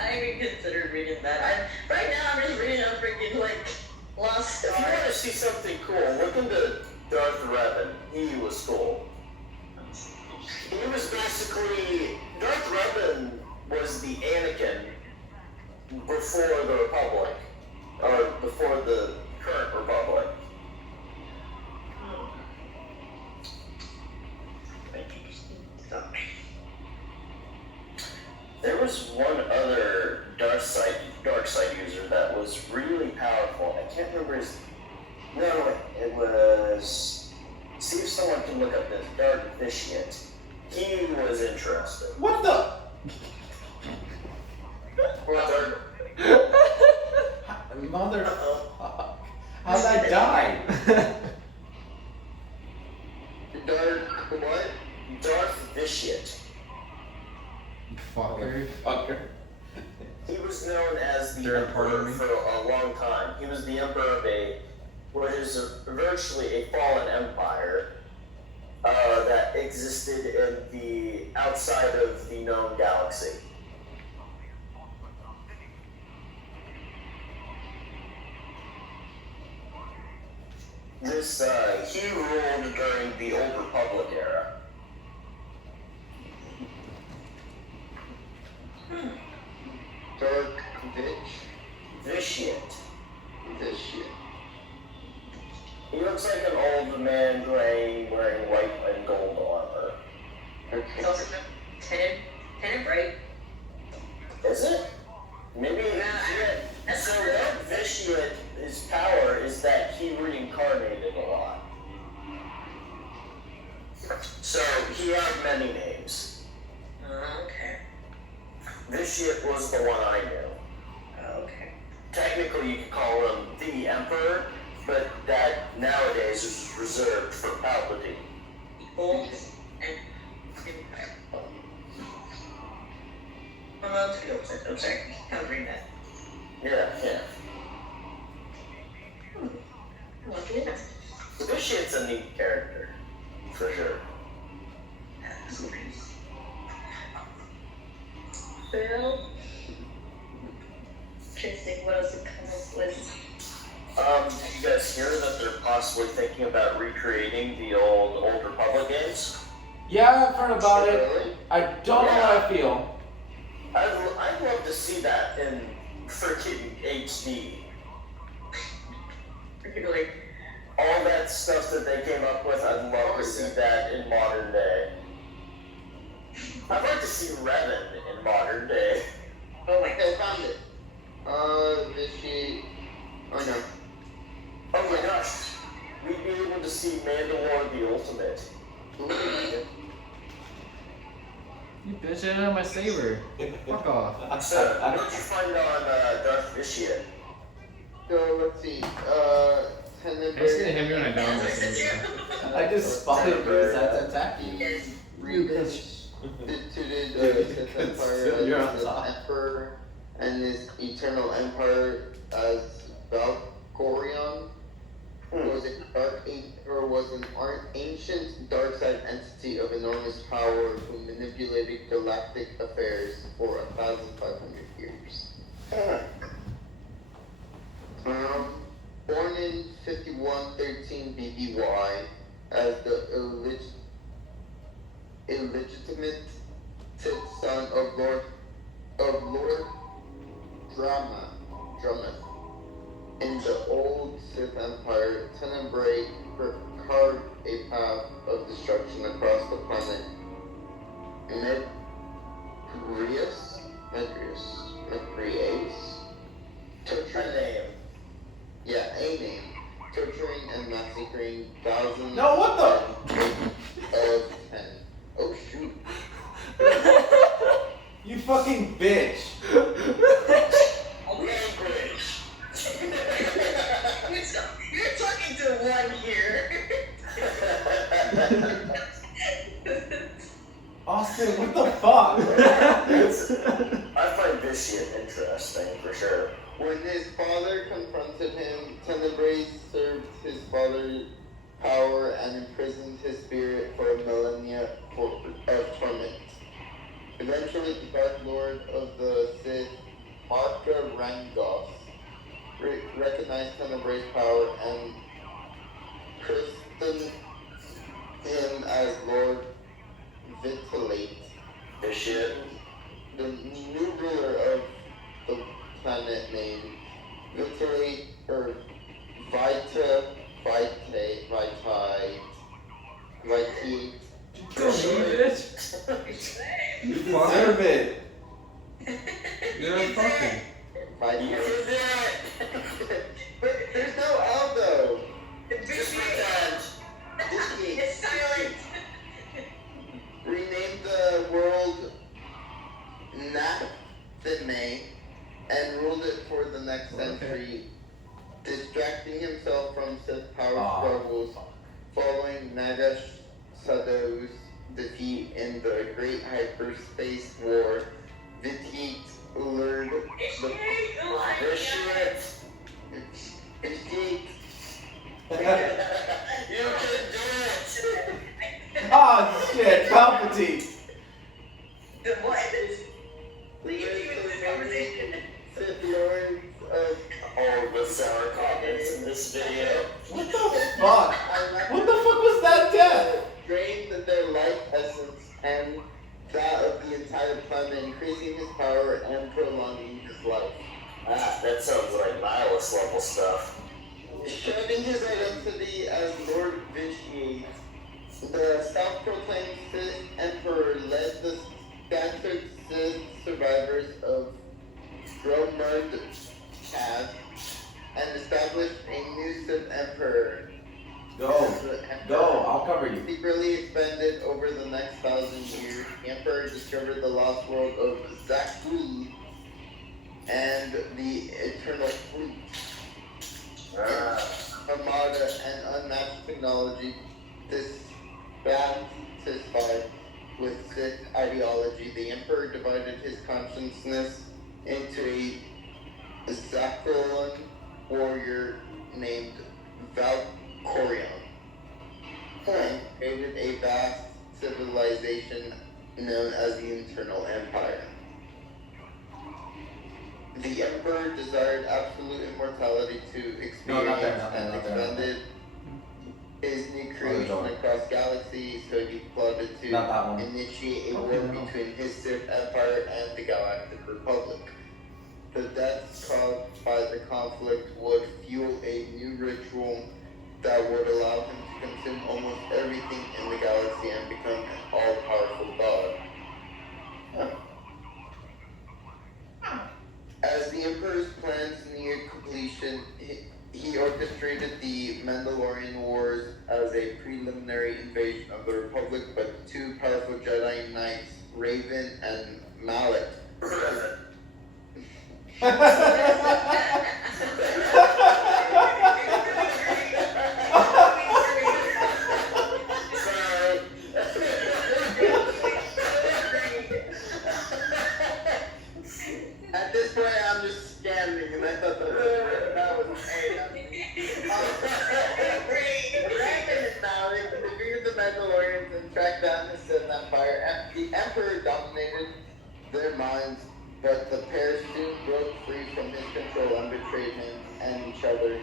I even considered reading that. Right now I'm just reading a freaking like Lost If you want to Stars. see something cool, look into Darth Revan. He was cool. He was basically, Darth Revan was the Anakin before the Republic, or before the current Republic. There was one other dark side user that was really powerful. I can't remember his. No, it was. See if someone can look up this Dark Vitiate. He was interesting. What the? Dark. Motherfucker. How'd I die? Dark what? Darth Vitiate. Fucker. Fucker. He was known as the Third part of Emperor me. for a long time. He was the Emperor of what is virtually a fallen empire that existed in the outside of the known galaxy. He ruled during the Old Republic era. Dark Vitiate. This shit. He looks like an old man wearing white and gold armor. It's also Tenet right? Is it? Maybe. That's So that Vitiate, his power is that he reincarnated a lot. So he had many names. Okay. Vitiate was the one I knew. Okay. Technically, you could call him the Emperor, but that nowadays is reserved for Palpatine. Equal and Empire. Oh, that's good. I'm sorry. I was reading that. Yeah. Well, good enough. Vitiate's a neat character, for sure. That's nice. Well, trying to think what else to come up with. Did you guys hear that they're possibly thinking about recreating the old Republic games? Yeah, I've heard about it. Really? I don't know how I feel. I'd love to see that in freaking HD. Particularly, All that stuff that they came up with, I'd love to see that in modern day. I'd like to see Revan in modern day. oh my I found it. This shit. Oh no. Oh my gosh, we'd be able to see Mandalore the Ultimate. Look at it. You bitch, I didn't have my saber. Fuck off. So, what did you find on Darth Vitiate? So let's see. I'm just gonna hit me when I don't have my saber. I just spotted birds that's attacking. Yes. Instituted Dude, Sith you're Empire on as top. an emperor and his eternal empire as Valkorion was an ancient dark side entity of enormous power who manipulated galactic affairs for 1,500 years. Born in 5113 BBY as the illegitimate son of Lord Drummond. In the old Sith Empire, Tenebrae carved a path of destruction across the planet Medrius, torturing a name, torturing and massacring thousands No, what the? of ten. Oh shoot. You fucking bitch. Language! You're talking to one here. Austin, what the fuck? I find Vitiate interesting, for When his father confronted him, Tenebrae served his father's power and imprisoned his spirit for a millennia of torment. Eventually, the Dark Lord of the Sith, Marka Rangos, recognized Tenebrae's power and christened him as Lord Vitalate, Bishop. the new ruler of the planet named Vitalate, or Vita, Vitate, Go, bitch. You deserve it. You're fucking. Vita. But there's no L though. Just pretend. It's silent. Renamed the world Nathime and ruled it for the next century, distracting himself from Sith power struggles following Nagasado's defeat in the Great Hyperspace War. Vitit lured the Vitit. You can do it! Oh shit, Palpatine. What? Sith Lords of All the sour comments in this video. What the fuck? What the fuck was that death? drained their life essence and that of the entire planet, increasing his power and prolonging his life. Ah, that sounds like nihilist level stuff. Showing his identity as Lord Vitiate, the self-proclaimed Sith Emperor led the scattered Sith survivors of Dromund Kaz and established a new Sith Emperor. Go, I'll cover you. Secretly expanded over the next 1,000 years, the Emperor discovered the lost world of Zakul and the Eternal Fleet. Armada and unmatched technology, dissatisfied with Sith ideology, the Emperor divided his consciousness into a Zakulan warrior named Valkorion, and created a vast civilization known as the Internal Empire. The Emperor desired absolute immortality to experience and expanded his new creation across galaxies, so he plotted to initiate a war between his Sith Empire and the Galactic Republic. The deaths caused by the conflict would fuel a new ritual that would allow him to consume almost everything in the galaxy and become an all-powerful god. As the Emperor's plans neared completion, he orchestrated the Mandalorian Wars as a preliminary invasion of the Republic, but two powerful Jedi Knights, Raven and Malak, At this point, I'm just scanning, and I thought that was Raven and Malak defeated the Mandalorians and tracked down the Sith Empire. The Emperor dominated their minds, but the pair soon broke free from his control and betrayed him and each other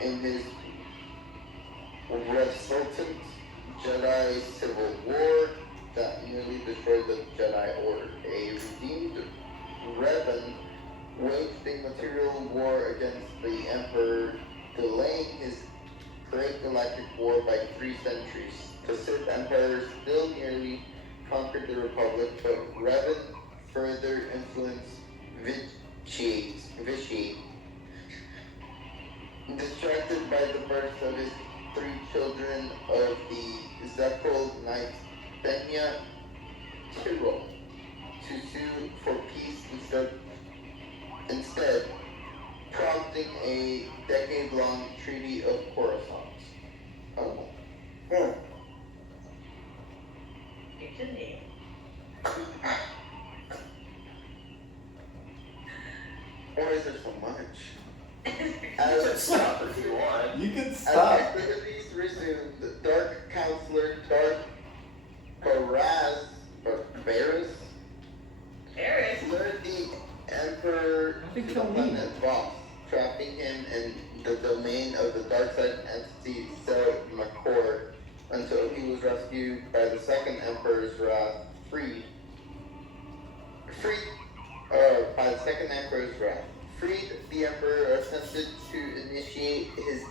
in his resultant Jedi Civil War that nearly destroyed the Jedi Order. A redeemed Revan waged a material war against the Emperor, delaying his great galactic war by 3 centuries. The Sith Empire still nearly conquered the Republic, but Revan further influenced Vitiate. Distracted by the birth of his 3 children of the Zekul Knights, Benya Tyrol, to sue for peace instead, prompting a decade-long Treaty of Coruscant. Oh. It's a name. Why is there so much? was rescued by the second Emperor's wrath, freed by the second Emperor's wrath. Freed, the Emperor attempted to initiate his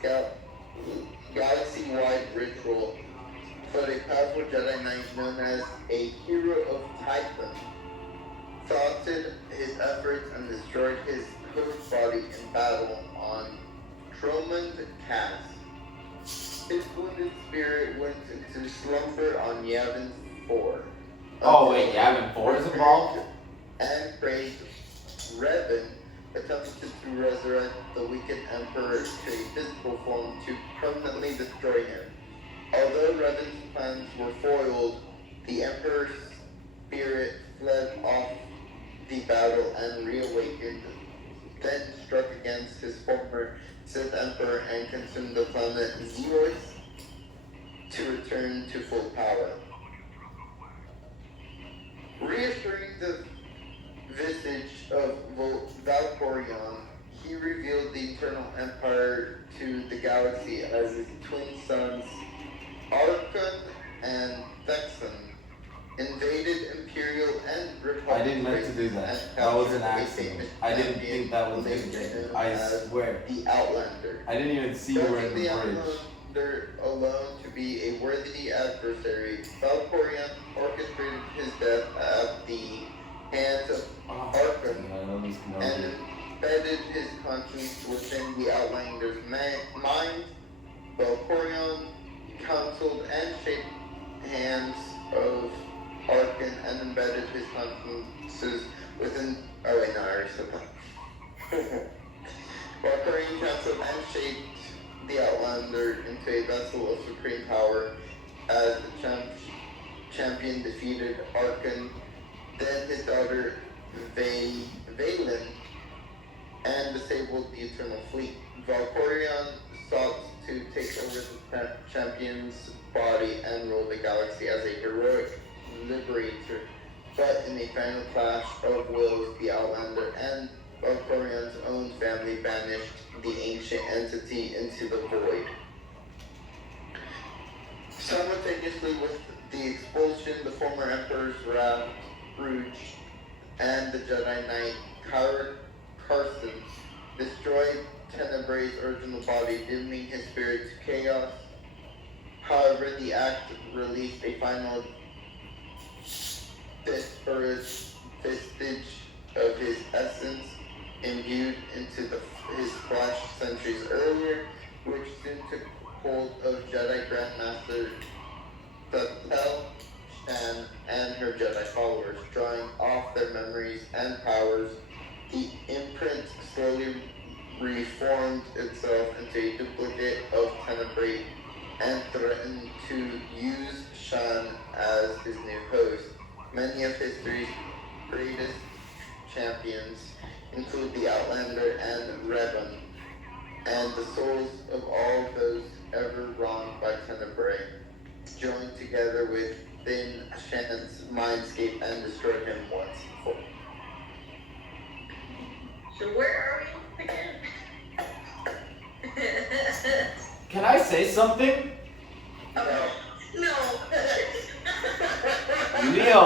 galaxy-wide ritual, but a powerful Jedi Knight known as a Hero of Typhon thwarted his efforts and destroyed his host body in battle on Tromond Cast. His wounded spirit went into slumber on Yavin 4. Oh wait, Yavin 4 is involved? And praised Revan attempted to resurrect the wicked Emperor to a physical form to permanently destroy him. Although Revan's plans were foiled, the Emperor's spirit fled off the battle and reawakened, then struck against his former Sith Emperor and consumed the planet Zeroth to return to full power. Reassuring the visage of Valkorion, he revealed the Eternal Empire to the galaxy as his twin sons, Arkun and Thexan, invaded Imperial and Republic. I didn't meant to do that. That was an accident. I didn't think that was it. I swear. The Outlander. I didn't even see you were in the bridge. Outlander alone to be a worthy adversary, Valkorion orchestrated his death at the hands of Arkun and embedded his conscience within the Outlander's mind. Valkorion counseled and shaped hands of Arkun and embedded his consciences within. Oh wait, no, I already said that. Valkorion counseled and shaped the Outlander into a vessel of supreme power as the champion defeated Arkun, then his daughter Valen, and disabled the Eternal Fleet. Valkorion sought to take over the champion's body and rule the galaxy as a heroic liberator, but in a final clash of wills, the Outlander and Valkorion's own family banished the ancient entity into the void. Simultaneously with the expulsion, the former Emperor's wrath, Rouge, and the Jedi Knight Carson destroyed Tenebrai's original body, dimming his spirit to chaos. However, the act released a final vestige of his essence imbued into his flesh centuries earlier, which soon took hold of Jedi Grandmaster Thel Shan and her Jedi followers, drawing off their memories and powers. The imprint slowly reformed itself into a duplicate of Tenebrae and threatened to use Shan as his new host. Many of history's greatest champions include the Outlander and Revan, and the souls of all those ever wronged by Tenebrae joined together within Shan's mindscape and destroyed him once more. So where are we again? Can I say something? Okay. No. Leo,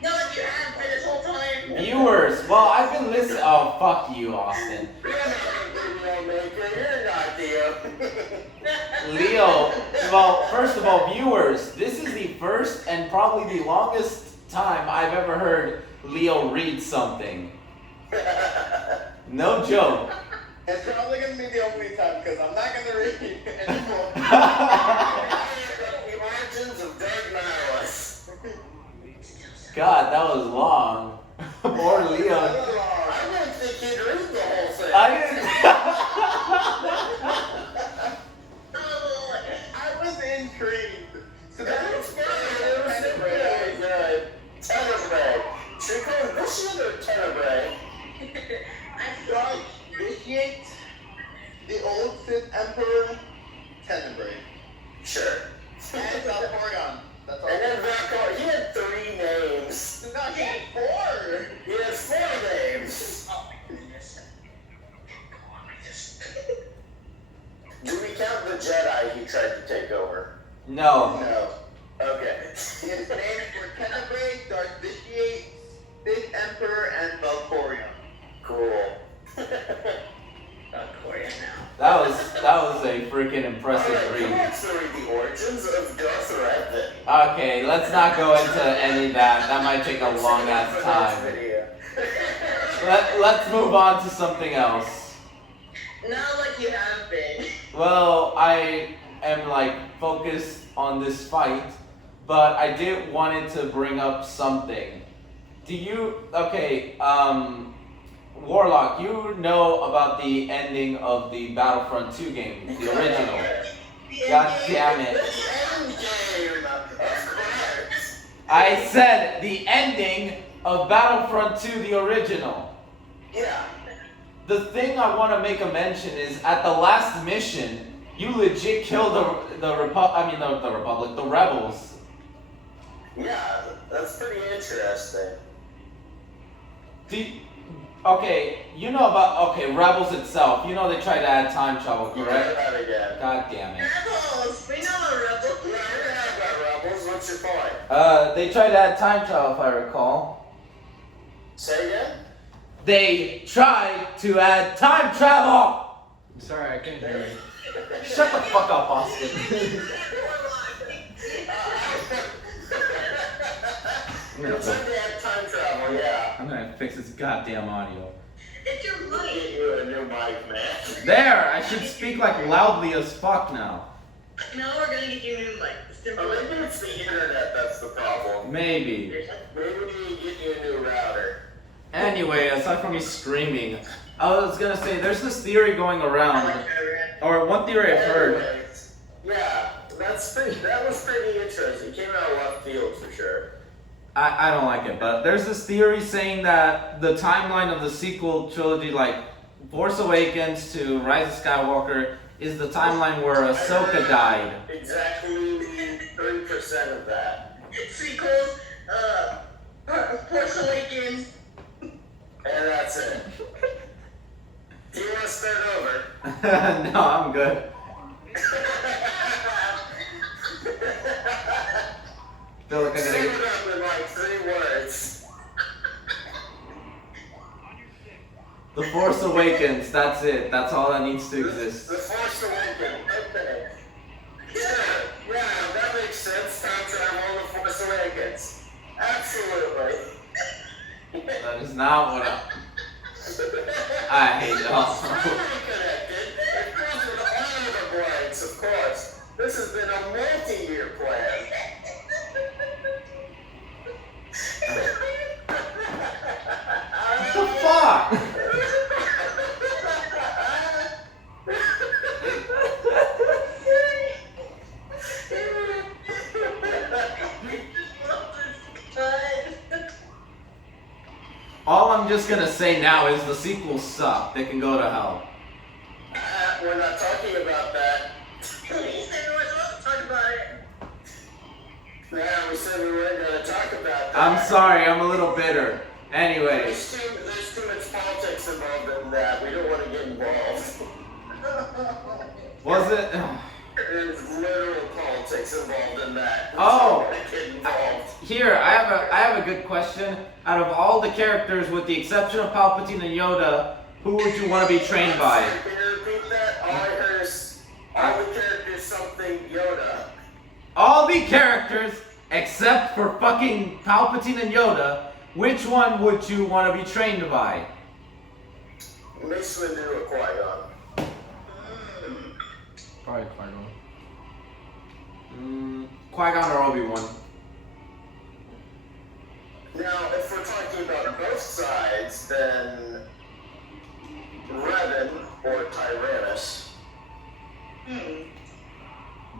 No, you have for this whole time. viewers, well, I've been listening. Oh, fuck you, Austin. You're not Theo. Leo, well, first of all, viewers, this is the first and probably the longest time I've ever heard Leo read something. No joke. It's probably going to be the only time because I'm not going to read anymore. The origins of Dark Nihilus. God, that was long. Poor Leo. I didn't think you'd read the whole thing. I didn't. I was intrigued. So That's fine. Tenebrae. Good. Tenebrae. Should we call him Vitiate or Tenebrae? Right, Vitiate, the old Sith Emperor, Tenebrae, Sure. and Valkorion. That's all. And then Valkor, he had 3 names. No, he had 4. He had 4 names. Oh my goodness. Go on with this. Do we count the Jedi he tried to take over? No. No. Okay, let's not go into any of that. That might take a long ass time. Let's move on to something else. Not like you have been. Well, I am like focused on this fight, but I did wanted to bring up something. Do you Warlock, you know about the ending of the Battlefront 2 game, the original. God damn it. I said the ending of Battlefront 2, the original. Yeah. The thing I want to make a mention is at the last mission, you legit killed the rebels. Yeah, that's pretty interesting. Okay, you know about Rebels itself. You know they tried to add time travel, correct? That again. God damn it. Rebels! We know about Rebels. Yeah, we have got Rebels. What's your point? They tried to add time travel, if I recall. Say again? They tried to add time travel! I'm sorry, I can't hear you. Shut the fuck up, Austin. It's like they have time travel, yeah. I'm gonna fix this goddamn audio. It's your Get mic. you a new mic, man. There! I should speak like loudly as fuck now. No, we're gonna get you a new mic. Oh, maybe it's the internet that's the problem. Maybe. Maybe we need to get you a new router. Anyway, aside from me screaming, I was gonna say there's this theory going around, or one theory I've heard. Anyways, yeah, that was pretty interesting. It came out of left field for sure. I don't like it, but there's this theory saying that the timeline of the sequel trilogy, like Force Awakens to Rise of Skywalker, is the timeline where Ahsoka died. Exactly 30% of that. Sequels, Force Awakens. And that's it. Do you want to start over? No, I'm good. Feel like I'm Sum gonna it up in like 3 words. The Force Awakens, that's it. That's all that needs to exist. The Force Awakens. Okay. Sure. Yeah, that makes sense. Time travel, The Force Awakens. Absolutely. That is not what I hate y'all. It's really connected. It goes with all of the blanks, of course. This has been a multi-year plan. What the fuck? All I'm just gonna say now is the sequels suck. They can go to hell. We're not talking about that. You said we were supposed to talk about it. Yeah, we said we weren't going to talk about that. I'm sorry, I'm a little bitter. Anyways, There's too much politics involved in that. We don't want to get involved. was it? There's literal politics involved in that. We Oh. don't want to get involved. Here, I have a good question. Out of all the characters, with the exception of Palpatine and Yoda, who would you want to be trained by? Can you repeat that? All I heard is all the characters something Yoda. All the characters, except for fucking Palpatine and Yoda, which one would you want to be trained by? Mace Windu or Qui-Gon. Probably Qui-Gon. Qui-Gon or Obi-Wan? Now, if we're talking about both sides, then Revan or Tyrannus.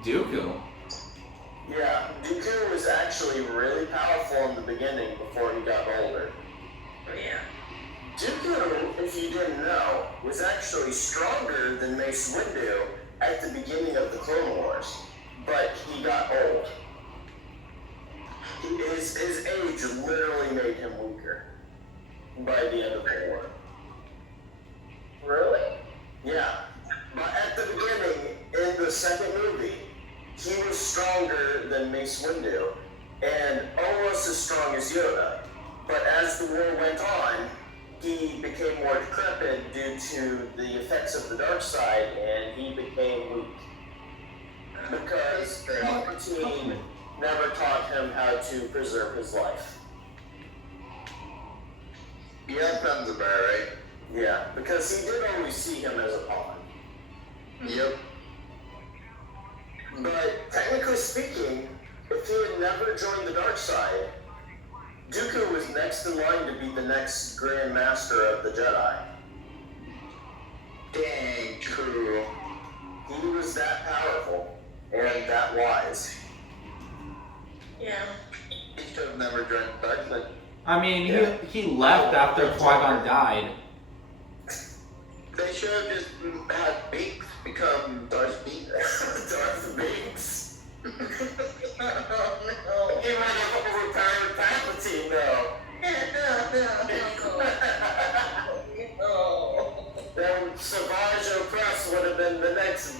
Dooku. Yeah, Dooku was actually really powerful in the beginning before he got older. Yeah. Dooku, if you didn't know, was actually stronger than Mace Windu at the beginning of the Clone Wars, but he got old. His age literally made him weaker by the end of the war. Really? Yeah, but at the beginning, in the second movie, he was stronger than Mace Windu, and almost as strong as Yoda. But as the war went on, he became more decrepit due to the effects of the dark side, and he became weak. Because never taught him how to preserve his life. Yeah, sounds about right. Yeah, because he did only see him as a pawn. Yep. But technically speaking, if he had never joined the dark side, Dooku was next in line to be the next Grand Master of the Jedi. Dang, true. He was that powerful and that wise. Yeah. He should have never joined the dark side. I mean, he left after Qui-Gon died. They should have just had Binks become Darth Binks. Darth Binks. Oh no. He might have overpowered Palpatine though. No. Then Savage Opress would have been the next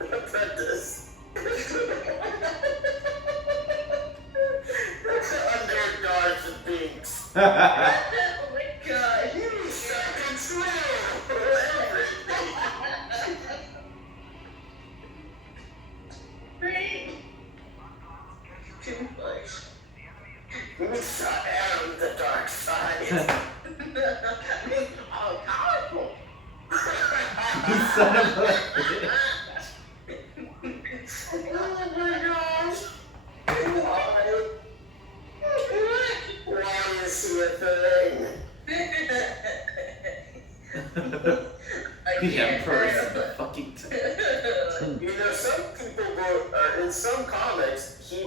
apprentice. Under Darth Binks. Oh my god. You suck and slow. Great. Too much. We saw Adam the dark side. Oh, powerful. Son of a bitch. Oh my gosh. Why is he a thing? The Emperor is the fucking You know, some people wrote, in some comics, he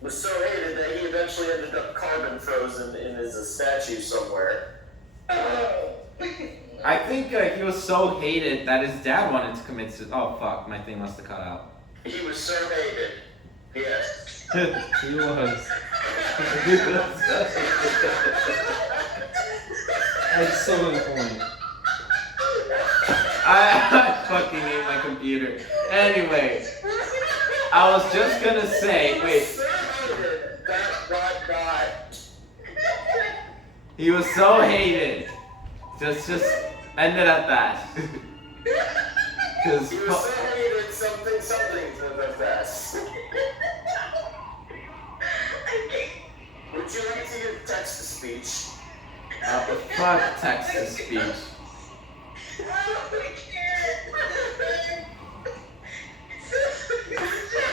was so hated that he eventually ended up carbon frozen in his statue somewhere. I think he was so hated that his dad wanted to commit suicide. Oh fuck, my thing must have cut out. He was so hated. Yes. He was. That's so on point. I fucking hate my computer. Anyway, I was just gonna say, wait, he was so hated. Just end it at that. Cause He was so hated something to the best. Would you like to hear text-to-speech? fuck text to speech.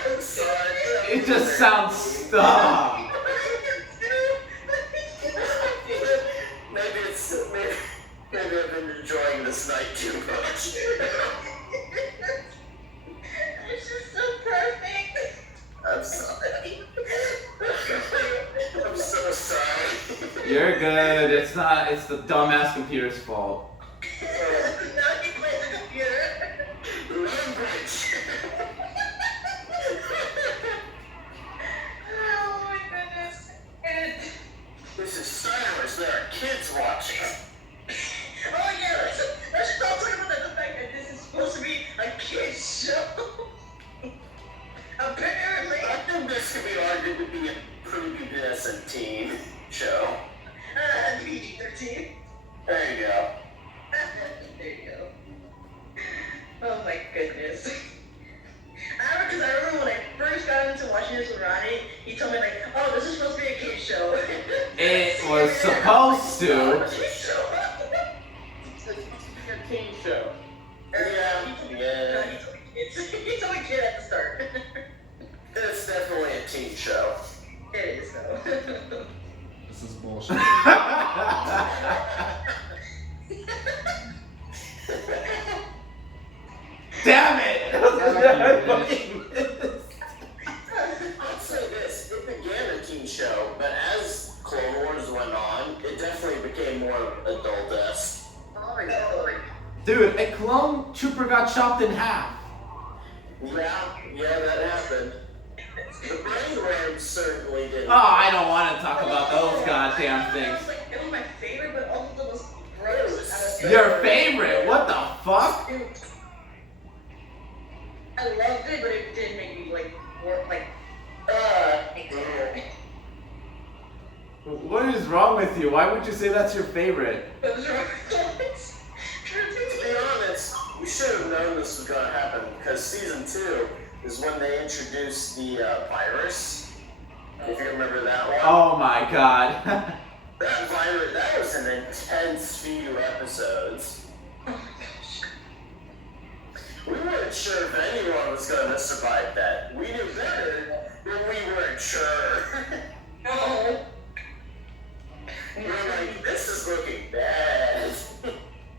I'm sorry. It just sounds stop. Maybe I've been enjoying this night too much. It's just so perfect. I'm sorry. I'm so sorry. You're good. It's the dumbass computer's fault. Now he plays the computer. Language. Oh my goodness. And, This is Star Wars. There are kids watching. oh yeah, let's stop talking about the fact that this is supposed to be a kid's show. Apparently. I think this could be argued to be a prepubescent teen show. PG-13. There you go. There you go. Oh my goodness. I remember when I first got into watching this with Ronnie, he told me like, oh, this is supposed to be a kid's show. It was supposed to. A kid's show. It's supposed to be a teen show. Yeah. He told me kid at the start. It's definitely a teen show. It is though. This is bullshit. Damn it! I'll say this, it began a teen show, but as Clone Wars went on, it definitely became more adult-esque. Oh my god. Dude, a clone trooper got chopped in half. Yeah, that happened. The brain worms certainly did. Oh, I don't want to talk about those goddamn things. It was my favorite, but also the most gross. Your favorite? What the fuck? I loved it, but it did make me like work like What is wrong with you? Why would you say that's your favorite? it was wrong. To be honest, we should have known this was going to happen because season 2 is when they introduced the virus If you remember that one. Oh my god. That was an intense few episodes. We weren't sure if anyone was going to survive that. We knew better, but we weren't sure. No. We were like, this is looking bad.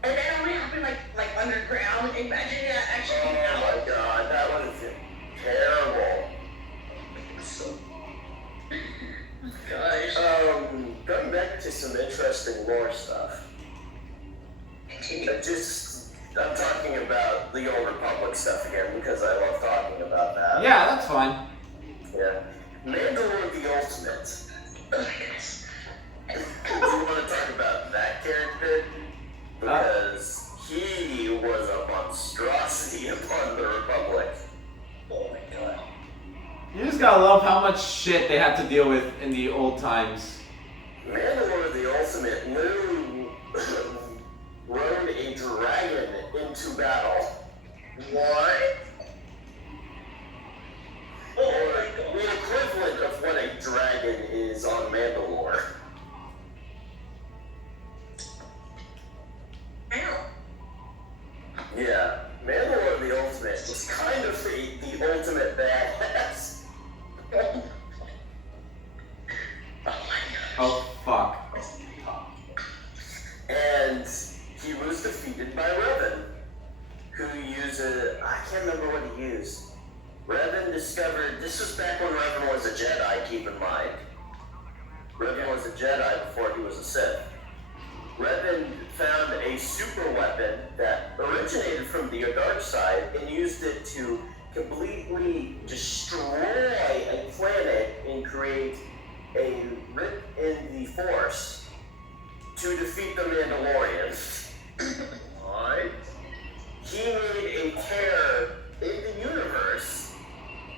And that only happened like underground. Imagine that actually came Oh out. my god, that would have been terrible. Gosh. Going back to some interesting lore stuff. I'm talking about the Old Republic stuff again because I love talking about that. Yeah, that's fine. Yeah. Mandalore the Ultimate. Oh my goodness. Do you want to talk about that character? Because he was a monstrosity upon the Republic. Oh my god. You just gotta love how much shit they had to deal with in the old times. Mandalore the Ultimate literally rode a dragon into battle. What? Or the equivalent of what a dragon is on Mandalore. Yeah, Mandalore the Ultimate was kind of the ultimate badass. Oh fuck. And he was defeated by Revan, who used I can't remember what he used. Revan discovered, this was back when Revan was a Jedi, keep in mind. Revan was a Jedi before he was a Sith. Revan found a super weapon that originated from the dark side and used it to completely destroy a planet and create a rip in the Force to defeat the Mandalorians. What? He made a tear in the universe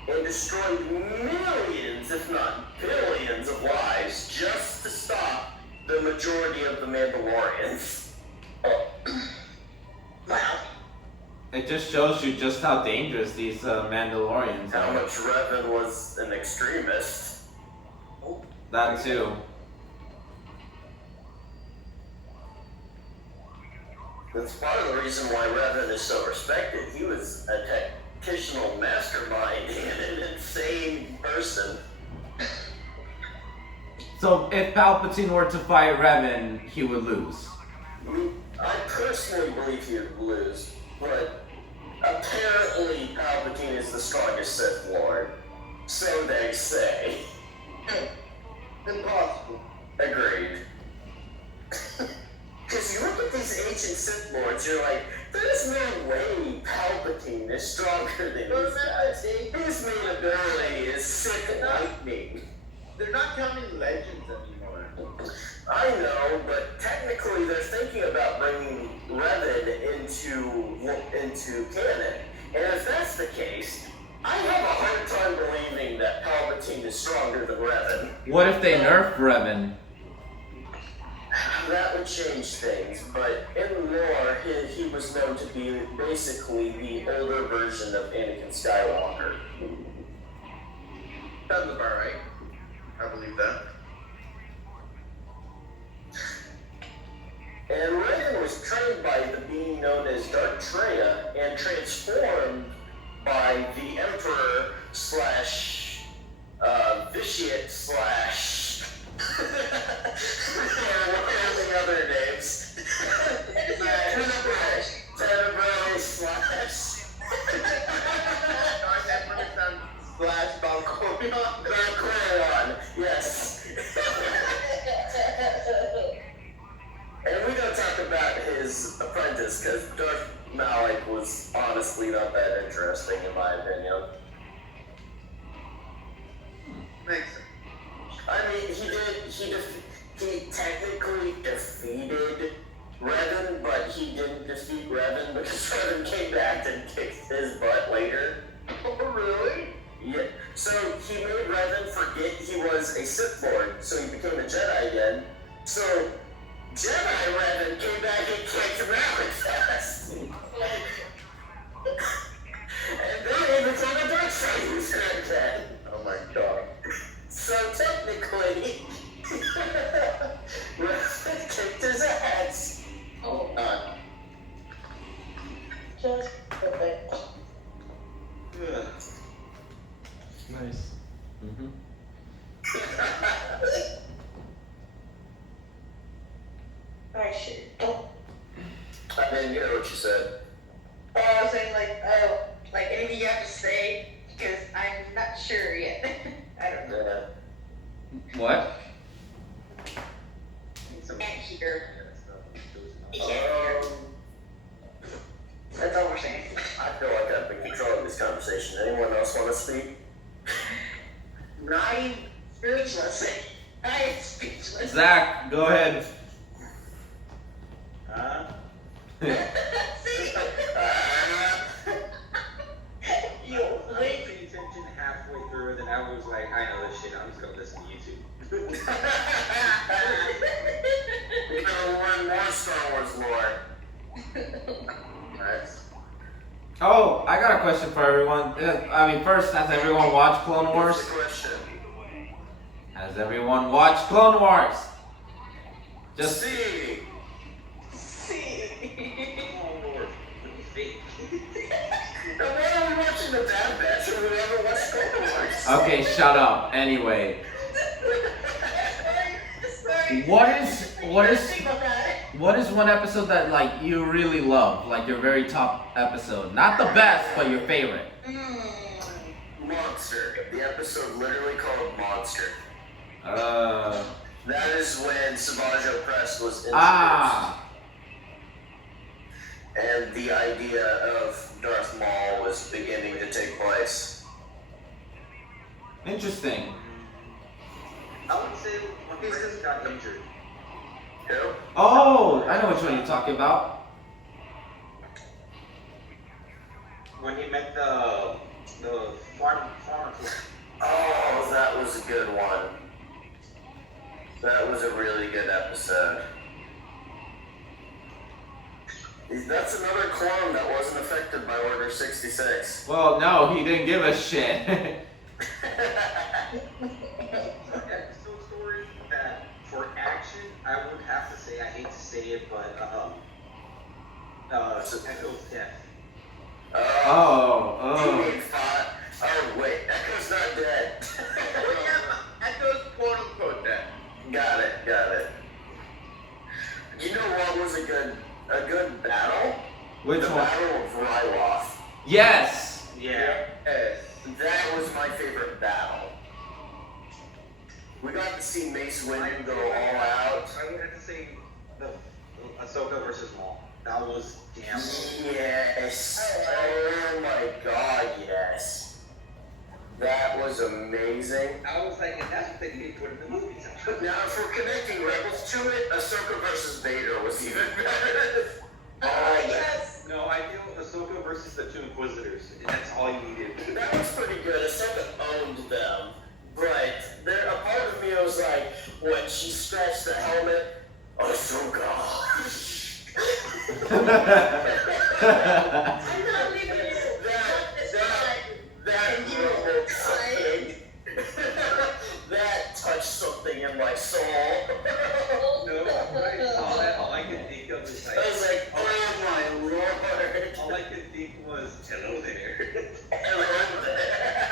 and destroyed millions, if not billions, of lives just to stop the majority of the Mandalorians. Wow. It just shows you just how dangerous these Mandalorians How are. much Revan was an extremist. That too. That's part of the reason why Revan is so respected. He was a tactical mastermind and an insane person. So if Palpatine were to fight Revan, he would lose. I personally believe he would lose, but apparently Palpatine is the strongest Sith Lord. So they say. Impossible. Agreed. Because you look at these ancient Sith Lords, you're like, there's no way Palpatine is stronger than these guys. His main ability is Sith lightning. They're not counting legends anymore. I know, but technically they're thinking about bringing Revan into canon. And if that's the case, I have a hard time believing that Palpatine is stronger than Revan. What if they nerf Revan? That would change things, but in lore, he was known to be basically the older version of Anakin Skywalker. Sounds about right. I believe that. And Revan was trained by the being known as Darth Treya and transformed by the Emperor slash Vitiate slash what are the other names? Tenebrae slash Darth Emperor slash Valkorion, yes. And we don't talk about his apprentice because Darth Malik was honestly not that interesting in my opinion. Makes sense. I mean, he technically defeated Revan, but he didn't defeat Revan because Revan came back and kicked his butt later. Oh, really? Yeah. So he made Revan forget he was a Sith Lord, so he became a Jedi again. So Jedi Revan came back and kicked Malik's ass. And then he became a dark side user again. Oh my god. So technically, Wrath kicked his ass. Oh, Uh, just perfect. Ugh. Nice. Mm-hmm. Alright, shit. Don't. I didn't hear what you said. Oh, I was saying like anything you have to say, because I'm not sure yet. I don't know. What? Can't hear. You can't hear. That's all we're saying. I feel like I've been controlling this conversation. Anyone else want to speak? I'm speechless. I am speechless. Zach, go ahead. See? You I was paying attention halfway through, and then I was like, I know this shit. I'm just gonna listen to YouTube. We're gonna learn more Star Wars lore. Nice. Oh, I got a question for everyone. I mean, first, has everyone watched Clone Wars? What's the question? Has everyone watched Clone Wars? Just see. Oh Lord, what do you think? Now, why are we watching the Bad Batch and we never watched Star Wars? okay. Shut up. Anyway, Sorry. what is one episode that like you really love, like your very top episode? Not the best, but your favorite. Monster. The episode literally called Monster. Uh. That is when Savage Opress was introduced. Ah. And the idea of Darth Maul was beginning to take place. Interesting. I would say when Chris got injured. Who? Oh, I know which one you're talking about. When he met the farmer. Oh, that was a good one. That was a really good episode. That's another clone that wasn't affected by Order 66. Well, no, he didn't give a shit. Episode story that for action, I would have to say, I hate to say it, but Echo's death. Oh. Teammate fought. Oh wait, Echo's not dead. Echo's quote unquote dead. Got it. You know what was a good battle? Which the one? Battle of Ryloth. Yes. Yeah. That was my favorite battle. We got to see Mace Windu go all out. I would have to say the Ahsoka versus Maul. That was damn. Yes. Oh my god, yes. That was amazing. I was like, and that's what they need to put in the movies. Now, if we're connecting Rebels to it, Ahsoka versus Vader was even better. Oh, yes. No, I feel Ahsoka versus the two Inquisitors. That's all you needed. that was pretty good. Ahsoka owned them. But there, a part of me was like, when she scratched the helmet, Ahsoka. I'm not leaving you. That broke something. That touched something in my soul. No, when I saw that, all I could think of is like, I was like, oh my lord. all I could think was, hello there. Hello there.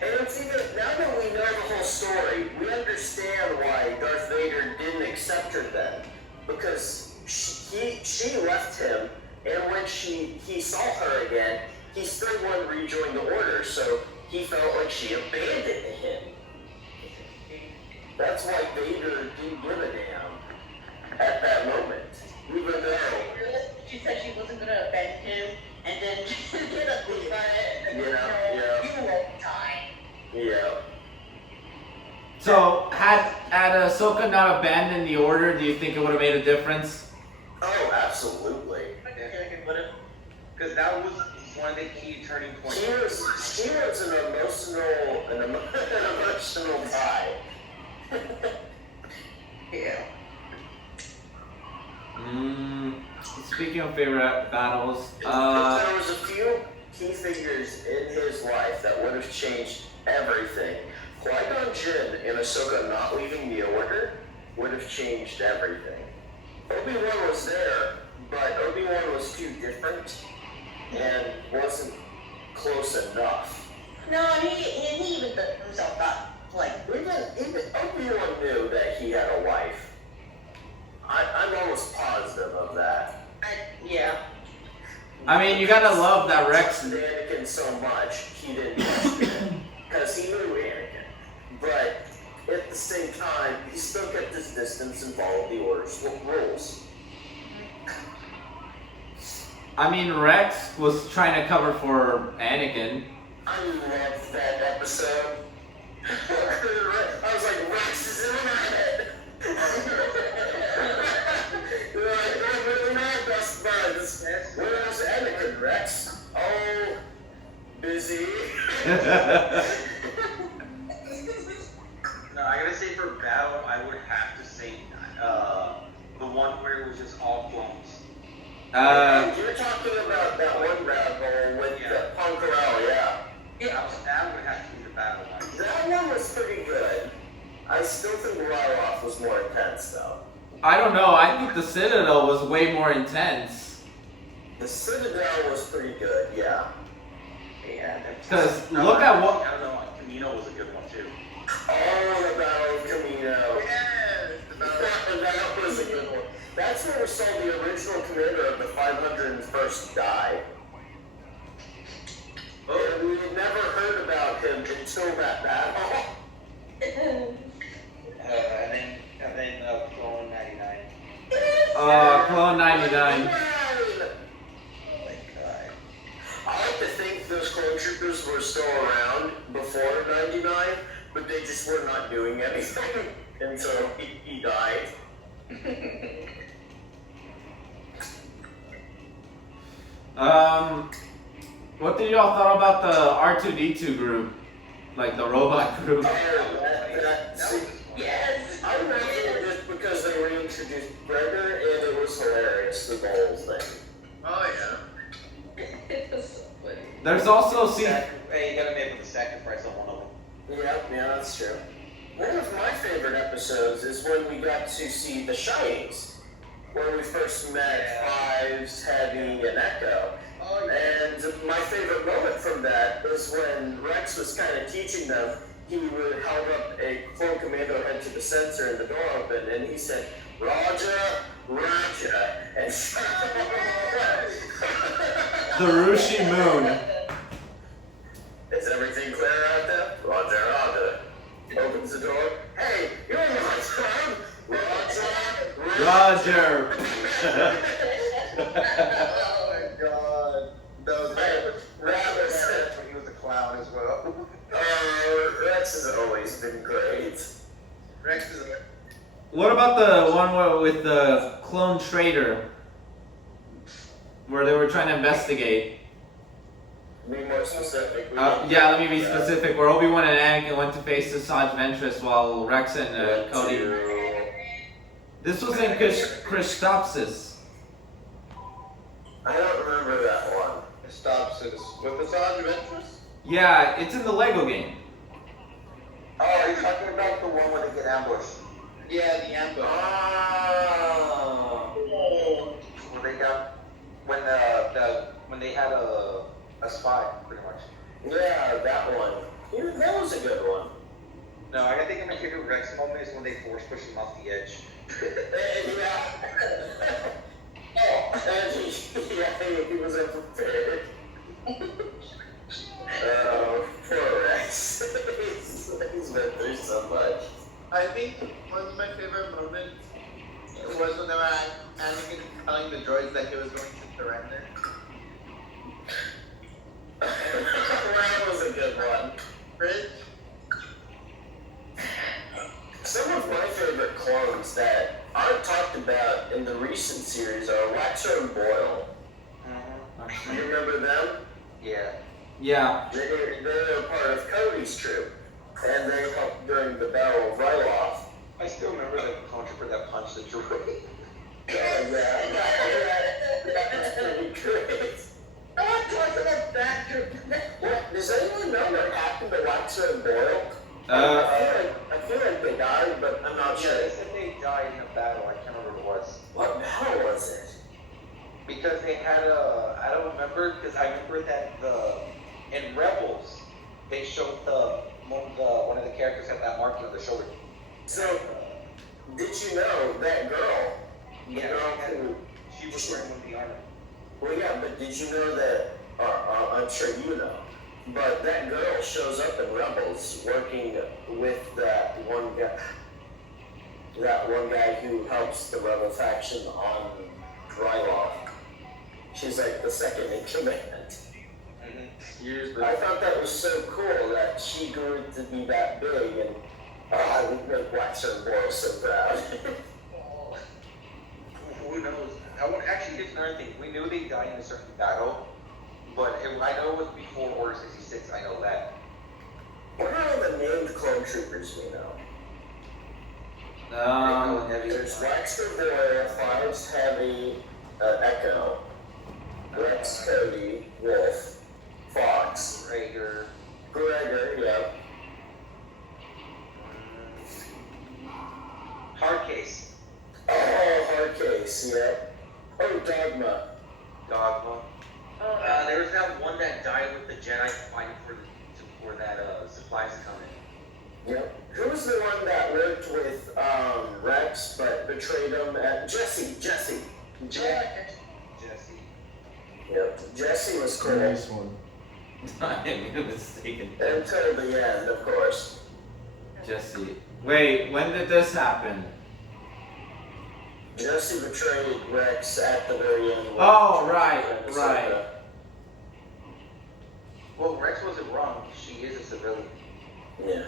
And it's even, now that we know the whole story, we understand why Darth Vader didn't accept her then. Because she left him, and when he saw her again, he still wanted to rejoin the Order, so he felt like she abandoned him. That's why Vader didn't give a damn at that moment. Even though... She said she wasn't going to abandon him, and then get up with it. Yeah. You won't die. Yeah. So, had Ahsoka not abandoned the Order, do you think it would have made a difference? Oh, absolutely. Because that was one of the key turning points. She was an emotional tie. Yeah. Speaking of favorite battles, If there was a few key figures in his life that would have changed everything, Qui-Gon Jin and Ahsoka not leaving the Order would have changed everything. Obi-Wan was there, but Obi-Wan was too different and wasn't close enough. No, he even put himself up. Like, Even Obi-Wan knew that he had a wife. I'm almost positive of that. yeah. I mean, you gotta love that Rex. Anakin so much he didn't question it because he knew Anakin, but at the same time he still kept his distance and followed the Order's rules. I mean, Rex was trying to cover for Anakin. I loved that episode. I was like, Rex is in my head. You're like, I'm really not best buds. Where's Anakin, Rex? Oh, busy. No, I gotta say for battle, I would have to say the one where it was just all clones. You're talking about that one battle with the Poncarel, yeah. That would have to be the battle one. That one was pretty good. I still think Ryloff was more intense, though. I don't know. I think the Citadel was way more intense. The Citadel was pretty good, yeah. Yeah. Because look at what. I don't know. Camino was a good one too. Oh, the Battle of Camino. That was a good one. That's where we saw the original commander of the 501st die. And we had never heard about him until that battle. And then Clone 99. Clone 99. I like to think those clone troopers were still around before 99, but they just were not doing anything until he died. What did y'all thought about the R2D2 group? Like the robot group? Yes. I remember it just because they reintroduced Gregor and it was hilarious, the whole thing. Oh yeah. It was so funny. There's also Hey, you gotta be able to sacrifice on one of them. Yeah, that's true. One of my favorite episodes is when we got to see the Shinings, where we first met Ives, Heavy, and Echo. And my favorite moment from that is when Rex was kind of teaching them. He would held up a clone commando head to the sensor and the door opened, and he said, Roger, Roger, and the Rushi Moon. Is everything clear out there? Roger, Roger. Opens the door. Hey, you're in my time. Roger, Roger. Oh my god. That was Rex. He was a clown as well. Rex has always been great. Rex is a... What about the one with the clone trader? Where they were trying to investigate? Be more specific. Yeah, let me be specific. Where Obi-Wan and Anakin went to face Asajj Ventress while Rex and Cody. This was in Christopsis. I don't remember that one. It stops us with Asajj Ventress? Yeah, it's in the Lego game. Oh, you're talking about the one where they get ambushed. Yeah, the ambush. Where they got when they had a spy, pretty much. Yeah, that one. Yeah, that was a good one. No, I think my favorite Rex moment is when they force push him off the edge. Yeah. Oh, and he was unprepared. Poor Rex. He's been through so much. I think one of my favorite moments was when they were Anakin telling the droids that he was going to surrender. That was a good one. Rich? Some of my favorite clones that aren't talked about in the recent series are Waxer and Boyle. You remember them? Yeah. Yeah. They're a part of Cody's troop, and they helped during the Battle of Ryloth. I still remember the controller that punched the droid. That's pretty great. I want to talk about that group. Does anyone know what happened to Waxer and Boyle? Uh, I feel like died, but I'm not Yeah, sure. they said they died in a battle. I can't remember what it was. What battle was it? Because they had a, I don't remember, because I remember that in Rebels, they showed one of the characters had that marking on the shoulder. So, did you know that girl? The Yeah, girl who, she was wearing one of the armor. well, yeah, but did you know that, I'm sure you know, but that girl shows up in Rebels working with that one guy who helps the Rebel faction on Drylock. She's like the second in command. Years I thought that was so cool that she grew to be that big, and I would make Waxer and Boris so proud. Who knows? Actually, here's another thing. We knew they died in a certain battle, but I know it was before Order 66. I know that. What are all the named clone troopers we know? There's Waxer, Boyer, Fives, Heavy, Echo, Rex, Cody, Wolf, Fox, Gregor, yeah. Hardcase, Oh, Hardcase, yeah. Oh, Dogma. Dogma. There was that one that died with the Jedi fighting for that supplies to come in. Yep. Who was the one that worked with Rex but betrayed him at Jesse? Jesse. Yep. Jesse was cool. Nice one. I'm mistaken. Until the end, of course. Jesse. Wait, when did this happen? Jesse betrayed Rex at the very end. Oh, right. Well, Rex wasn't wrong. She is a civilian. Yeah.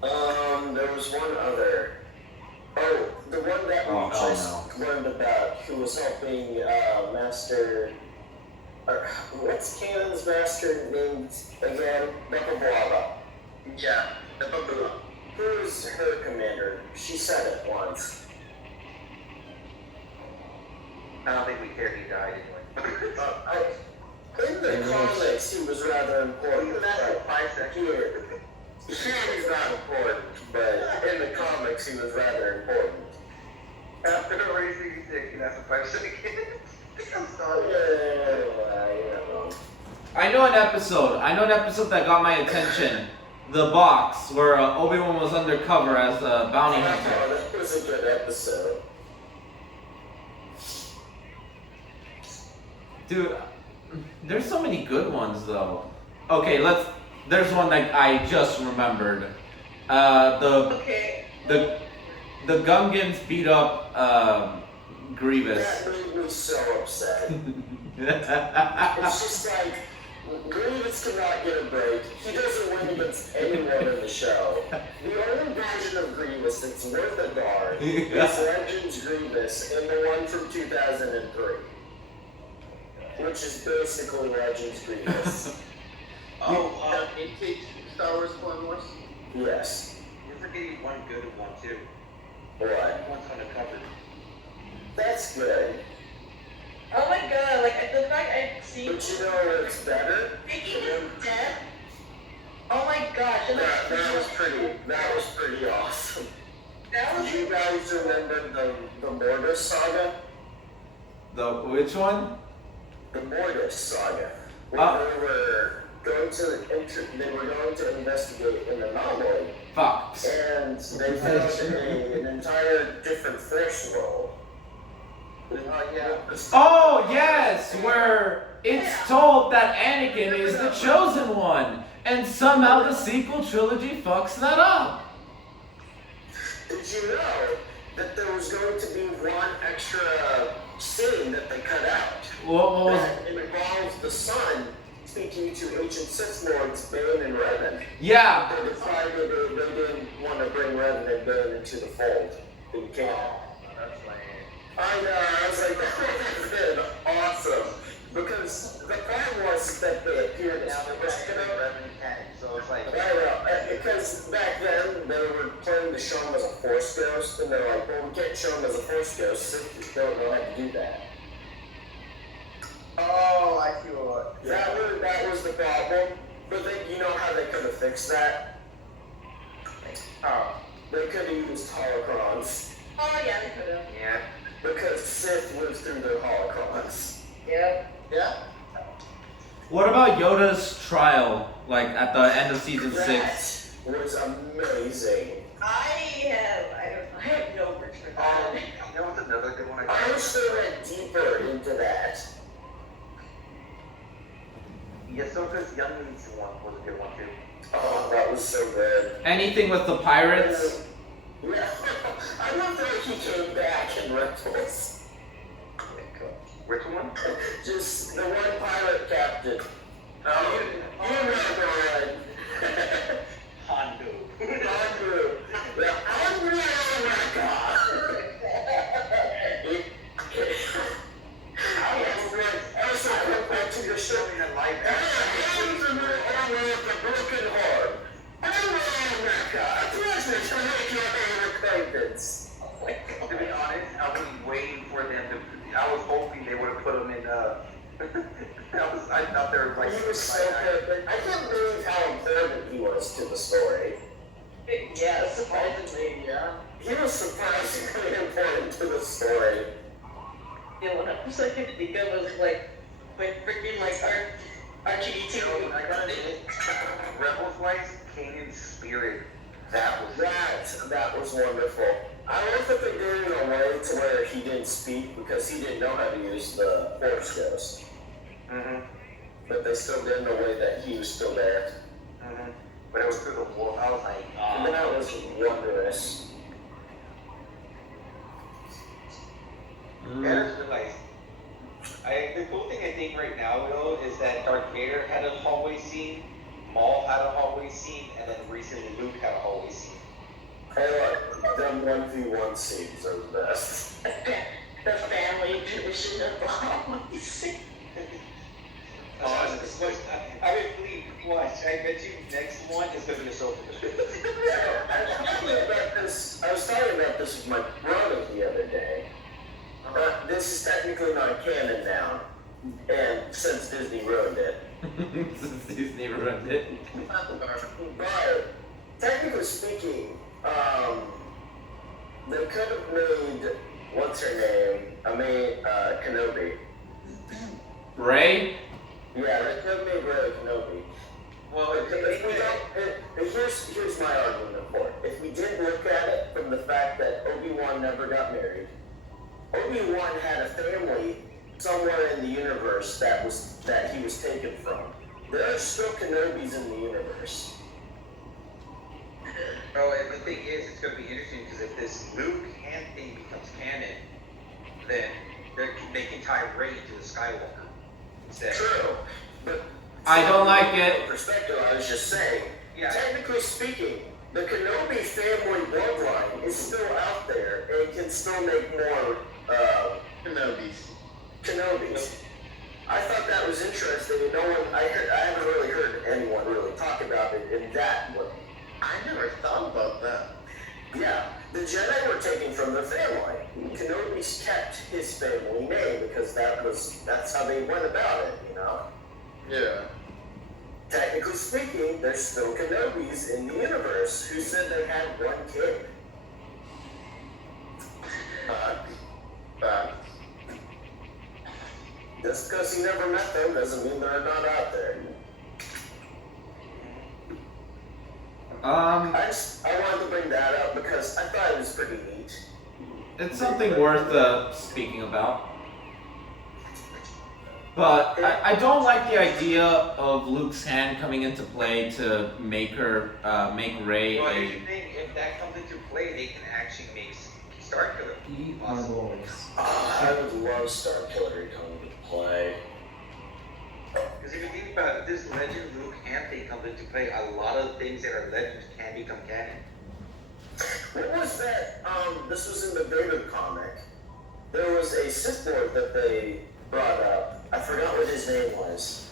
There was one other. Oh, the one that we just learned about, who was helping Master. What's Kanan's master named again? Baba. Yeah, Baba. Who's her commander? She said it once. I don't think we care if he died anyway. In the comics, he was rather important. He's master 5 seconds. Here, he's not important, but in the comics, he was rather important. After the race 66, he master 5 seconds. I'm sorry. I know an episode that got my attention. The box where Obi-Wan was undercover as a bounty hunter. Oh, that was a good episode. Dude, there's so many good ones though. Okay, there's one that I just remembered. The Gungans beat up Grievous. That made me so upset. It's just like, Grievous cannot get a break. He doesn't win against anyone in the show. The only version of Grievous that's worth a darn is Legends Grievous and the one from 2003. Which is basically Legends Grievous. in Star Wars Clone Wars? Yes. You're forgetting one good and one too. What? One's undercover. That's good. Oh my god, like the fact I've seen But you know what's better? Making his death. Oh my gosh, and That was pretty awesome. that was Do you guys remember the Mortis saga? The which one? The Mortis saga. Where they were going to investigate an anomaly. Fox. And they found an entire different force world. Oh yes, where it's told that Anakin is the chosen one, and somehow the sequel trilogy fucks that up. Did you know that there was going to be one extra scene that they cut out? What was? That involves the son speaking to ancient Sith Lords Bane and Revan. Yeah. They decided they didn't want to bring Revan and Bane into the fold. They can't. I know, I was like, that would have been awesome. Because the plan was that they appeared as So it's like, because back then they were planning to show him as a Force ghost, and they're like, well, we can't show him as a Force ghost, Sith don't know how to do that. oh, I see what. That was the problem. But then, you know how they could have fixed that? Oh. They could have used holocrons. Oh yeah, they could have. Yeah. Because Sith lives through their holocrons. Yep. Yeah. What about Yoda's trial, like at the end of season 6? That was amazing. I have no words for that. You know what's another good one? I wish they went deeper into that. Ahsoka's younglings one was a good one too. Oh, that was so good. Anything with the pirates? Yeah. I love that he came back in Rebels. Which one? Just the one pirate captain. Oh, You remember Hondo. Andrew. The Andrew, oh my god. I was so quick back to the show in a live action. Hands in the armor of the broken heart. Oh my god. A pleasure to make your acquaintance. Oh my god. To be honest, I was waiting for them to. I was hoping they would have put him in. I thought they were like. He was so good. I can't believe how important he was to the story. Yeah, surprisingly, yeah. He was surprisingly important to the story. Yeah, what I was like to think of was like freaking like R2D2. I gotta admit, Rebels wise, Kanan's spirit. That was wonderful. I love that they did it in a way to where he didn't speak because he didn't know how to use the Force Ghost. Mm-hmm. But they still did in a way that he was still there. Mm-hmm. But it was through the wolf. I was like, And that was wondrous. I just realized. The cool thing I think right now, though, is that Darth Vader had a hallway scene, Maul had a hallway scene, and then recently Luke had a hallway scene. I like them 1v1 scenes are the best. The family tradition of always. I would believe, watch, I bet you next one is going to be a sofa. I was talking about this with my brother the other day. This is technically not canon now, and since Disney ruined it. Since Disney ruined it. But technically speaking, they could have made what's her name? Kenobi. Rey? Yeah, they could have made Rey Kenobi. Well, Here's my argument for it. If we did look at it from the fact that Obi-Wan never got married, Obi-Wan had a family somewhere in the universe that he was taken from. There are still Kenobis in the universe. Oh, and the thing is, it's going to be interesting because if this Luke hand thing becomes canon, then they can tie Rey to the Skywalker instead. True, but I don't like it. Perspective, I was just saying. Yeah. Technically speaking, the Kenobi family bloodline is still out there and can still make more Kenobis. I thought that was interesting, and I haven't really heard anyone really talk about it in that way. I never thought about that. Yeah, the Jedi were taken from their family. Kenobi's kept his family name because that's how they went about it, you know? Yeah. Technically speaking, there's still Kenobis in the universe. Who said they had one kid? Just because you never met them doesn't mean they're not out there. I wanted to bring that up because I thought it was pretty neat. It's something worth speaking about. But I don't like the idea of Luke's hand coming into play to make Rey Well, a. here's the thing, if that comes into play, they can actually make Starkiller. Eat our boys. I would love Starkiller to come into play. Because if you think about it, this Legend Luke hand thing comes into play, a lot of things that are legends can become canon. What was that? This was in the Vader comic. There was a Sith Lord that they brought up. I forgot what his name was.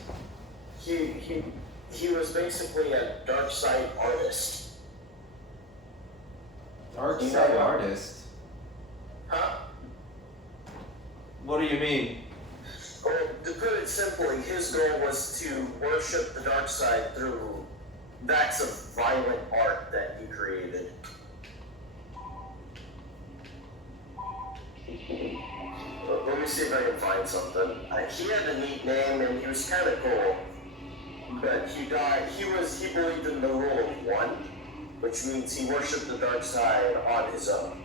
He was basically a dark side artist. Dark You side know- artist? Huh? What do you mean? Well, to put it simply, his goal was to worship the dark side through acts of violent art that he created. he had a neat name and he was kind of cool. But he died. He believed in the rule of one, which means he worshipped the dark side on his own.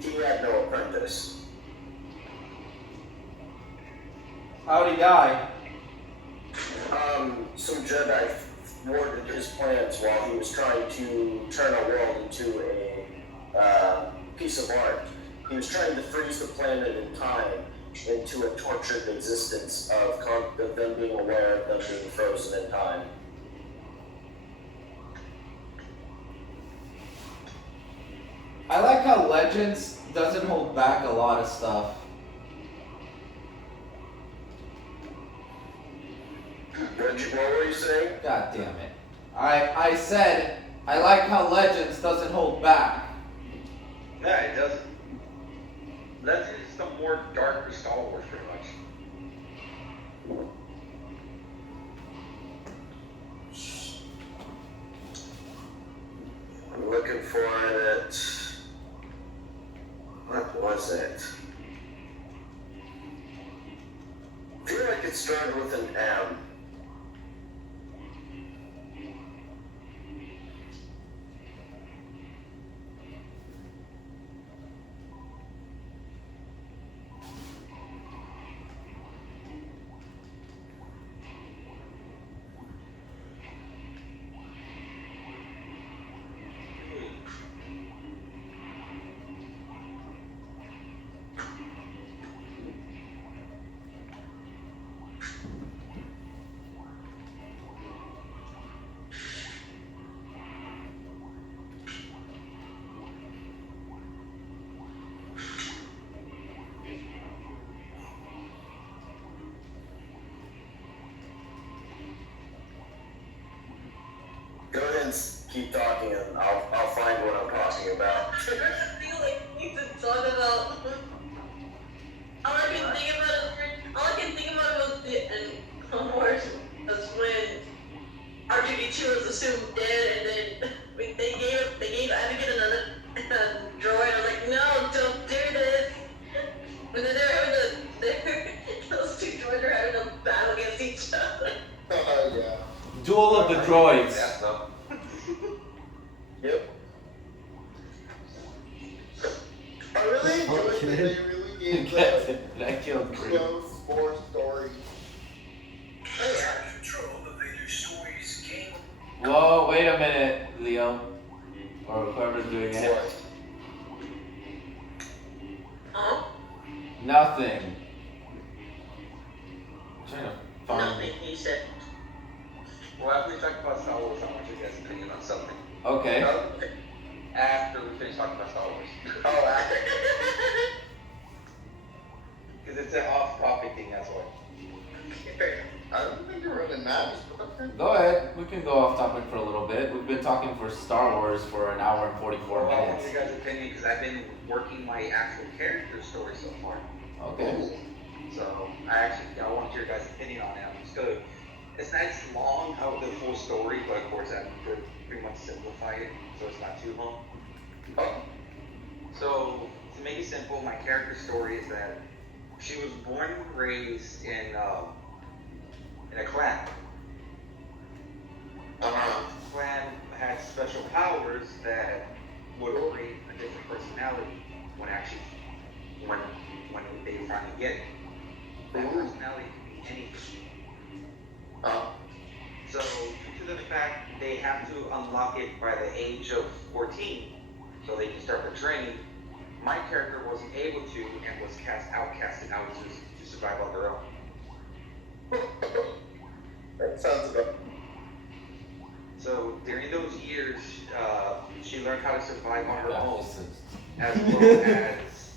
He had no apprentice. How'd he die? Some Jedi thwarted his plans while he was trying to turn a world into a piece of art. He was trying to freeze the planet in time into a tortured existence of them being aware of them being frozen in time. I like how Legends doesn't hold back a lot of stuff. What were you saying? God damn it. I said, I like how Legends doesn't hold back. Yeah, it doesn't. Legends is the more darker Star Wars, pretty much. I'm looking for it. What was it? I feel like it started with an M. Go ahead and keep talking and I'll find what I'm talking about. I feel like we need to talk about. All I can think about was Clone Wars was when R2D2 was assumed dead, and then they gave Anakin another droid. I was like, no, don't do this. And then those two droids were having a battle against each other. Oh, yeah. Duel of the Droids. That stuff. Yep. I really enjoyed that Okay. they really gave the I killed Creed. close war story. Whoa, wait a minute, Leo. Or whoever's doing it. What? Huh? Nothing. I'm trying to find. Nothing, he said. Well, after we talk about Star Wars, I want your guys' opinion on something. Okay. After we finish talking about Star Wars. Oh, acting. Because it's an off-topic thing, that's why. I don't think it really matters, but okay. Go ahead. We can go off topic for a little bit. We've been talking for Star Wars for an hour and 44 Well, I want minutes. your guys' opinion because I've been working my actual character story so far. Okay. So I want your guys' opinion on it. I'm just gonna. It's not as long how the full story, but of course I could pretty much simplify it so it's not too long. So to make it simple, my character story is that she was born and raised in a clan. The clan had special powers that would create a different personality when they finally get it. That personality could be anything. So due to the fact they have to unlock it by the age of 14, so they can start the training, my character wasn't able to and was outcasted out to survive on their own. That sounds about. So during those years, she learned how to survive on her Yeah, own, this is- as well as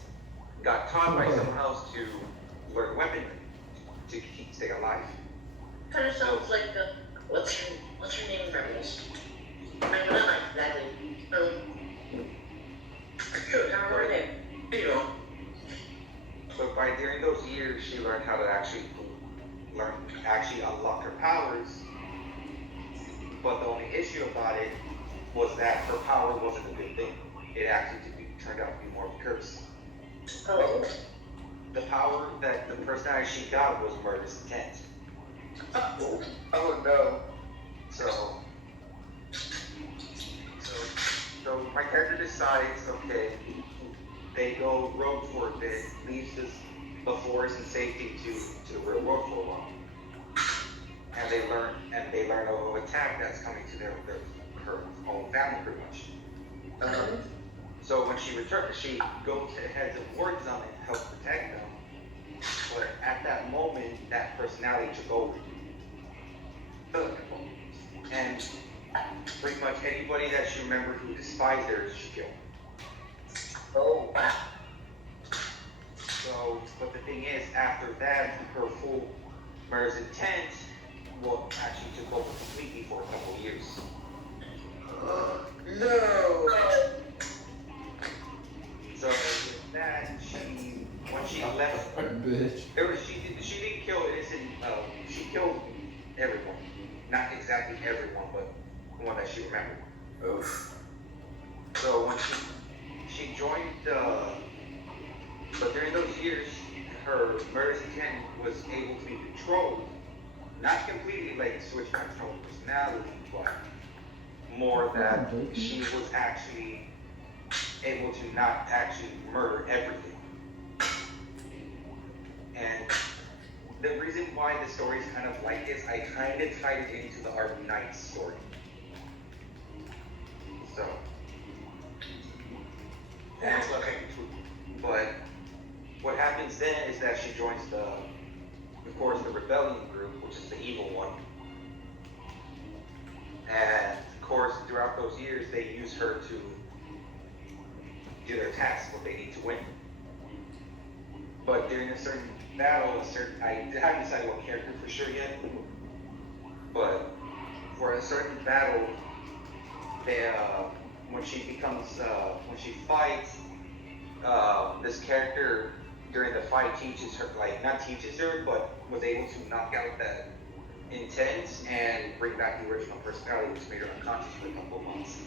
got taught by someone else to learn weaponry to stay alive. Kind of sounds like what's her name from this? I mean, not like exactly. I can't remember her name. You know. But during those years, she learned how to actually unlock her powers. But the only issue about it was that her power wasn't a good thing. It actually turned out to be more of a curse. Oh. the power that the personality she got was murderous intent. Oh no. So my character decides, okay, they go rogue for a bit, leaves the forest and safety to the real world for a while, and they learn of an attack that's coming to her own family pretty much. So when she returns, she goes ahead to war zone and help protect them. But at that moment, that personality took over. And pretty much anybody that she remembered who despised her, she killed. Oh, wow. So, but the thing is, after that, her full murderous intent actually took over completely for a couple of years. No. So with that, when she left, Bitch. she didn't kill innocent. She killed everyone, not exactly everyone, but the one that she remembered. Oof. So when she joined, but during those years, her murderous intent was able to be controlled, not completely like switch control personality, but more that she was actually able to not actually murder everything. And the reason why the story is kind of like this, I kind of tied it into the Arkham Knight story. So, and but what happens then is that she joins of course, the rebellion group, which is the evil one. And of course, throughout those years, they use her to do their tasks, what they need to win. But during a certain battle, I haven't decided what character for sure yet, but for a certain battle, when she fights, this character during the fight teaches her, not teaches her, but was able to knock out that intent and bring back the original personality, which made her unconscious for a couple of months.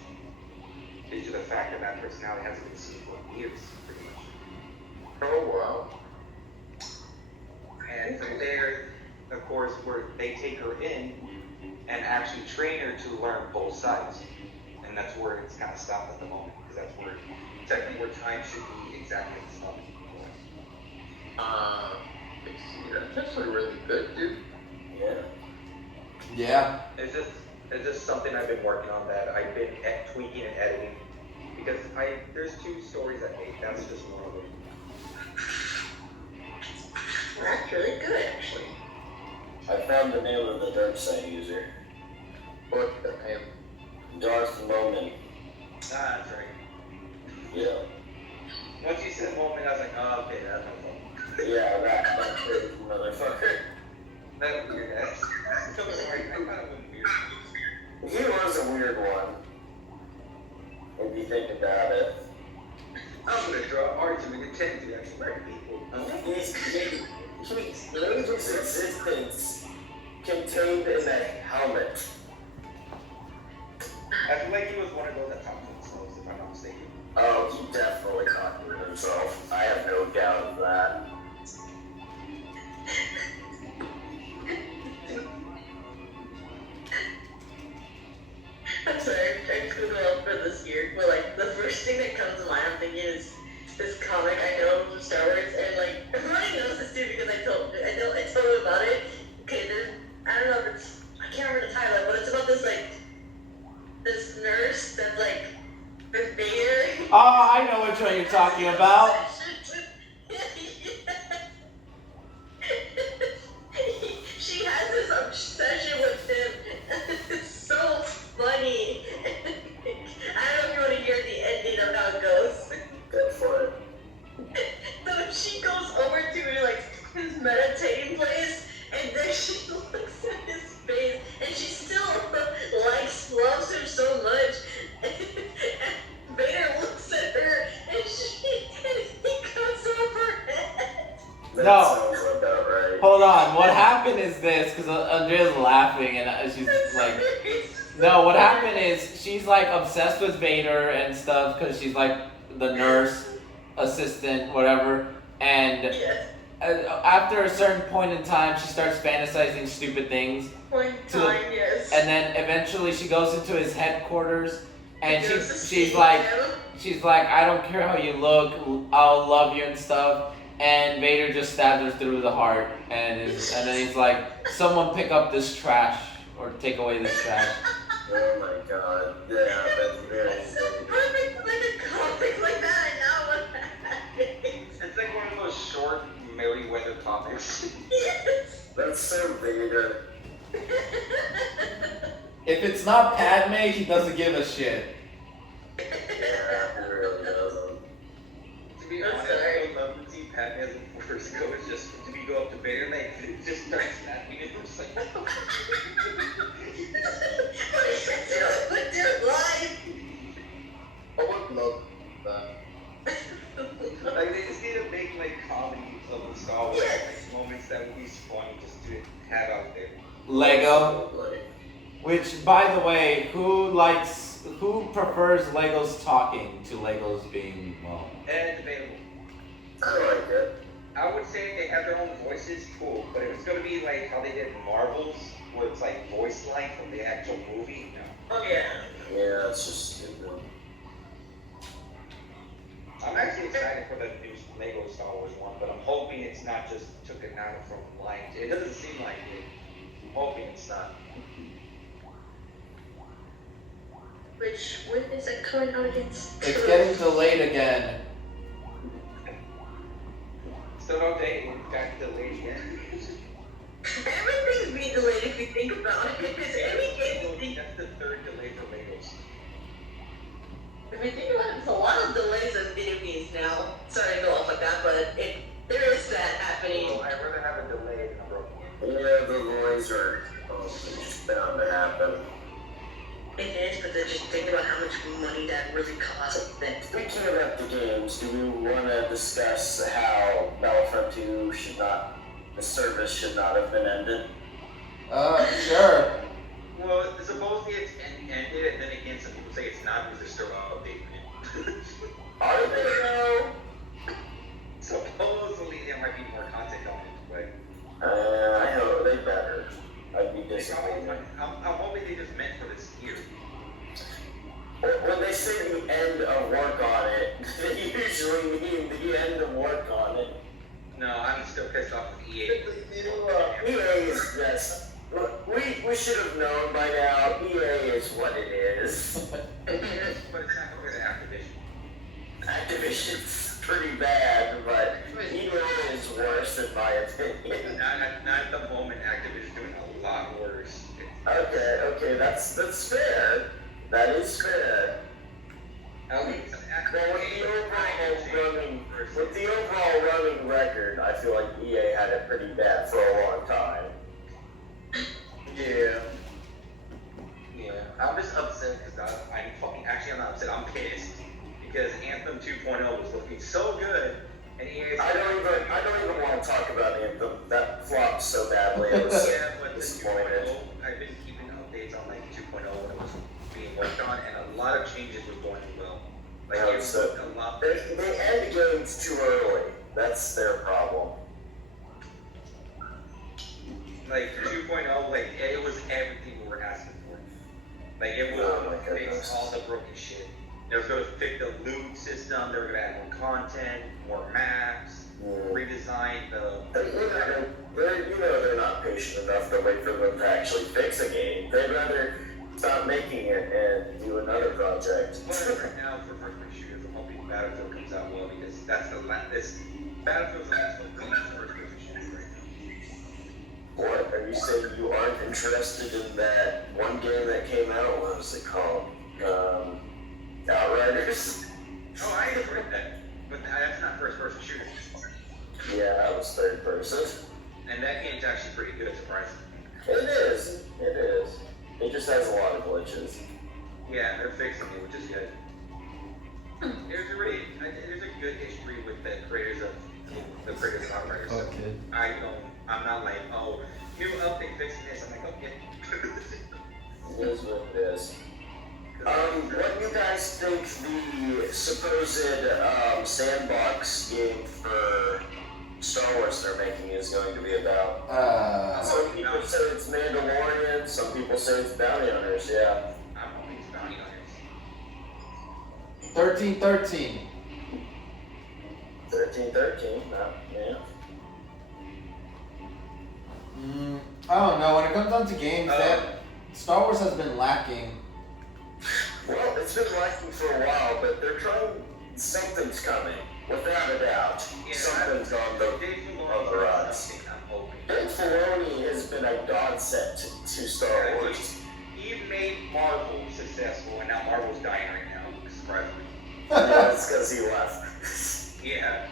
Due to the fact that that personality hasn't been seen for years, pretty much. Oh, wow. And from there, of course, where they take her in and actually train her to learn both sides. And that's where it's kind of stopped at the moment, because that's where technically where time should be exactly stopped. That's actually really good, dude. Yeah. Yeah. It's just something I've been working on that I've been tweaking and editing, because there's 2 stories I made. That's just one of them. That's really good, actually. I found the name of the dark side user. What the hell? Darth Moment. Ah, that's right. Yeah. Once you said moment, I was like, oh, okay, that's my fault. Yeah, that crazy motherfucker. That weird ass. I'm sorry, I kind of went weird. He was a weird one. If you think about it. I'm gonna draw art to intend to actually murder people. He's existence contained in a helmet. I feel like he was one of those that talked to themselves, if I'm not mistaken. Oh, he definitely talked to himself. I have no doubt of that. I'm sorry, I'm trying to Google up for this year, but the first thing that comes to mind, I'm thinking is this comic I know from Star Wars, and everybody knows this dude because I told him about it. Okay, then I don't know if it's, I can't remember the title, but it's about this this nurse that's this Vader. Oh, I know which one you're talking about. She has this obsession with him. It's so funny. I don't know if you want to hear the ending of how it goes. Good for it. So she goes over to his meditating place, and then she looks at his face, and she still loves him so much. And Vader looks at her, and he cuts off her head. That No. sounds about right. Hold on. What happened is this, because Andrea's laughing and she's like, no, what happened is she's obsessed with Vader and stuff because she's the nurse, assistant, whatever. And Yes. after a certain point in time, she starts fantasizing stupid things. One time, yes. And then eventually she goes into his headquarters, and He goes to she's see like, him. I don't care how you look, I'll love you and stuff. And Vader just stabs her through the heart, and then he's like, someone pick up this trash or take away this trash. Oh my god. Yeah, that's very Perfect, like a comic like that. I know what happened. It's like one of those short Merryweather comics. Yes. That's so Vader. If it's not Padme, he doesn't give a shit. Yeah, he really doesn't. To be I'm honest, sorry. I would love to see Padme as a Force Ghost just to be go up to Vader and like just start snapping at him. Just like, What is that? Put their life. I would love that. like they just need to make like comedy of the Star Wars like, moments that would be funny just to have out there. Lego. Absolutely. Which, by the way, who prefers Legos talking to Legos being, well... And debatable. I like it. I would say if they have their own voices, cool. But if it's gonna be like how they did Marvels, where it's like voice line from the actual movie, no. Oh yeah. Yeah, it's just stupid. I'm actually excited for the new Lego Star Wars one, but I'm hoping it's not just took it out from lines. It doesn't seem like it. I'm hoping it's not. Which, when is it coming out against? It's getting delayed again. Still no date, it got delayed again. Everything's being delayed if you think about it. Because any game, That's the third delay for Legos. if you think about it, there's a lot of delays in video games now. Sorry to go off like that, but there is that happening. So I'd rather have a delay than a broken one. Yeah, the noise are just bound to happen. It is, but then just think about how much money that really costs. Speaking about the games, do we want to discuss how Battlefront 2 the service should not have been ended? Sure. Well, supposedly it's ended, and then again, some people say it's not because they're still updating it. Are they though? Supposedly there might be more content coming into play. I hope they better. I'd be They probably, disappointed. I'm hoping they just meant for this year. When they say the end of work on it, they usually mean the end of work on it. No, I'm still pissed off with EA. EA is just. We should have known by now. EA is what it is. But it's not compared to Activision. Activision's pretty bad, but EA is worse in my opinion. Not at the moment. Activision's doing a lot worse. Okay, that's fair. That is fair. At least Well, with the overall running record, I feel like EA had it pretty bad for a long time. Yeah. I'm just upset because I'm not upset. I'm pissed because Anthem 2.0 was looking so good, and EA. I don't even want to talk about Anthem. That flopped so badly. I was Yeah, but the 2.0, disappointed. I've been keeping updates on like 2.0 when it was being worked on, and a lot of changes were going well. Like No, it it's looked a lot They better. end games too early. That's their problem. Like 2.0, like it was everything we were asking for. Like it was Oh my gonna fix goodness. all the broken shit. They were gonna fix the loot system. They were gonna add more content, more maps, redesign the. They're not patient enough to wait for them to actually fix a game. They'd rather stop making it and do another project. Well, right now for first-person shooters, I'm hoping Battlefield comes out well because that's Battlefield's the last one going for first-person shooters right now. What? Are you saying you aren't interested in that one game that came out? What was it called? Outriders? Oh, I ain't heard that, but that's not first-person shooter. Yeah, that was third person. And that game's actually pretty good, surprisingly. It is. It just has a lot of glitches. Yeah, they're fixing it, which is good. There's a good history with the creators of Outriders. So Okay. I'm not like, oh, new update fixing this. I'm like, okay. It is what it is. What do you guys think the supposed sandbox game for Star Wars they're making is going to be about. Some people say it's Mandalorian, some people say it's bounty hunters, yeah. I'm hoping it's bounty hunters. 1313. 1313, yeah. I don't know. When it comes down to games, Star Wars has been lacking. Well, it's been lacking for a while, but they're trying. Something's coming, without a doubt. Yeah, Something's on the rise. I'm hoping. Dave Filoni has been a godsend to Star Wars. He made Marvel successful, and now Marvel's dying right now, surprisingly. Yeah, it's because he left. Yeah.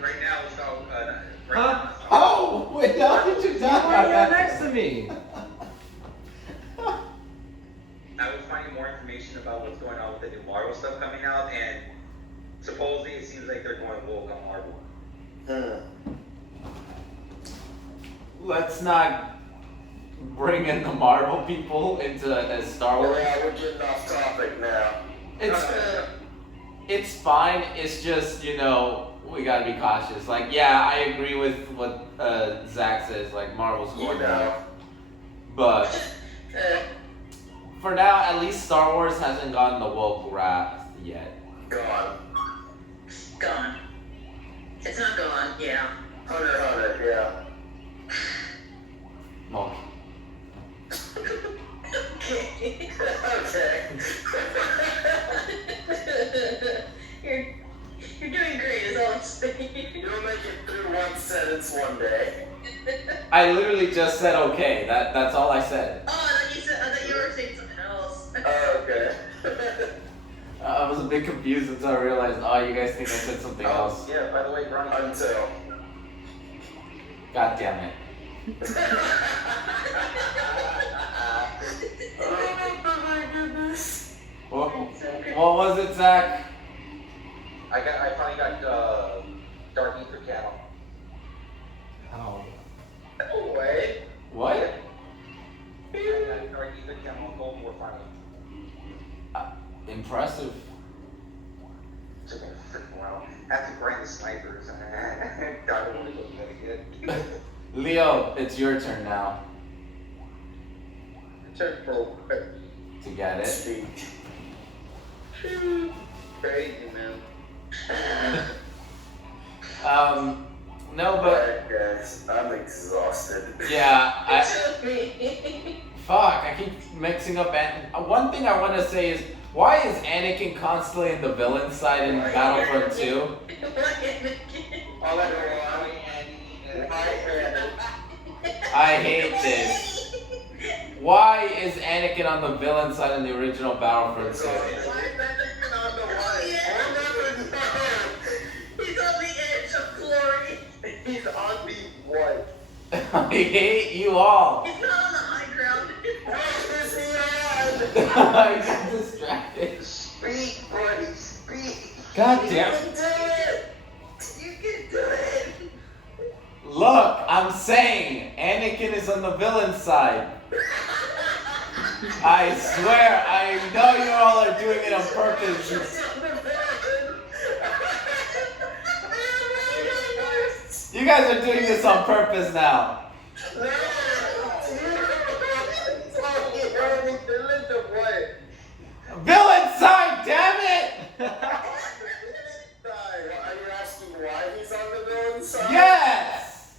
Right now, it's all. Huh? Oh, wait, how did you die? Why are you next to me? I was finding more information about what's going on with the new Marvel stuff coming out, and supposedly it seems like they're going woke on Marvel. Let's not bring in the Marvel people into Star Wars. Yeah, we're getting off topic now. It's fine. It's just, you know, we gotta be cautious. Like, yeah, I agree with what Zach says. Like, Marvel's going down. But for now, at least Star Wars hasn't gotten the woke rap yet. Gone. Gone. It's not gone, yeah. Hunter, yeah. Well, Okay. Okay. You're doing great, is all I'm saying. You'll make it through one sentence one day. I literally just said okay. That's all I said. Oh, I thought you were saying something else. Oh, okay. I was a bit confused until I realized, oh, you guys think I said something else. Yeah, by the way, Ronnie. Until. God damn it. Oh my goodness. What was it, Zach? I finally got Dark Ether Cattle. How? No way. What? I got Dark Ether Cattle and Gold War finally. Impressive. Took me a freaking while. I have to grind the snipers. God, I really looking at it again. Leo, it's your turn now Check real quick. to get it. Speak. Crazy, man. No, but Alright, guys, I'm exhausted. yeah, It's me. fuck, I keep mixing up. One thing I want to say is, why is Anakin constantly in the villain side in Battlefront 2? All I know why I hate this. Why is Anakin on the villain side in the original Battlefront 2? He's on the edge of glory. He's on the what? I hate you all. He's not on the high ground. What is he on? I got distracted. Speak, buddy, speak. God You damn. can do it. You can do it. Look, I'm saying Anakin is on the villain side. I swear, I know you all are doing it on purpose. You guys are doing this on purpose now. Villain side, damn it! Are you asking why he's on the villain side? Yes!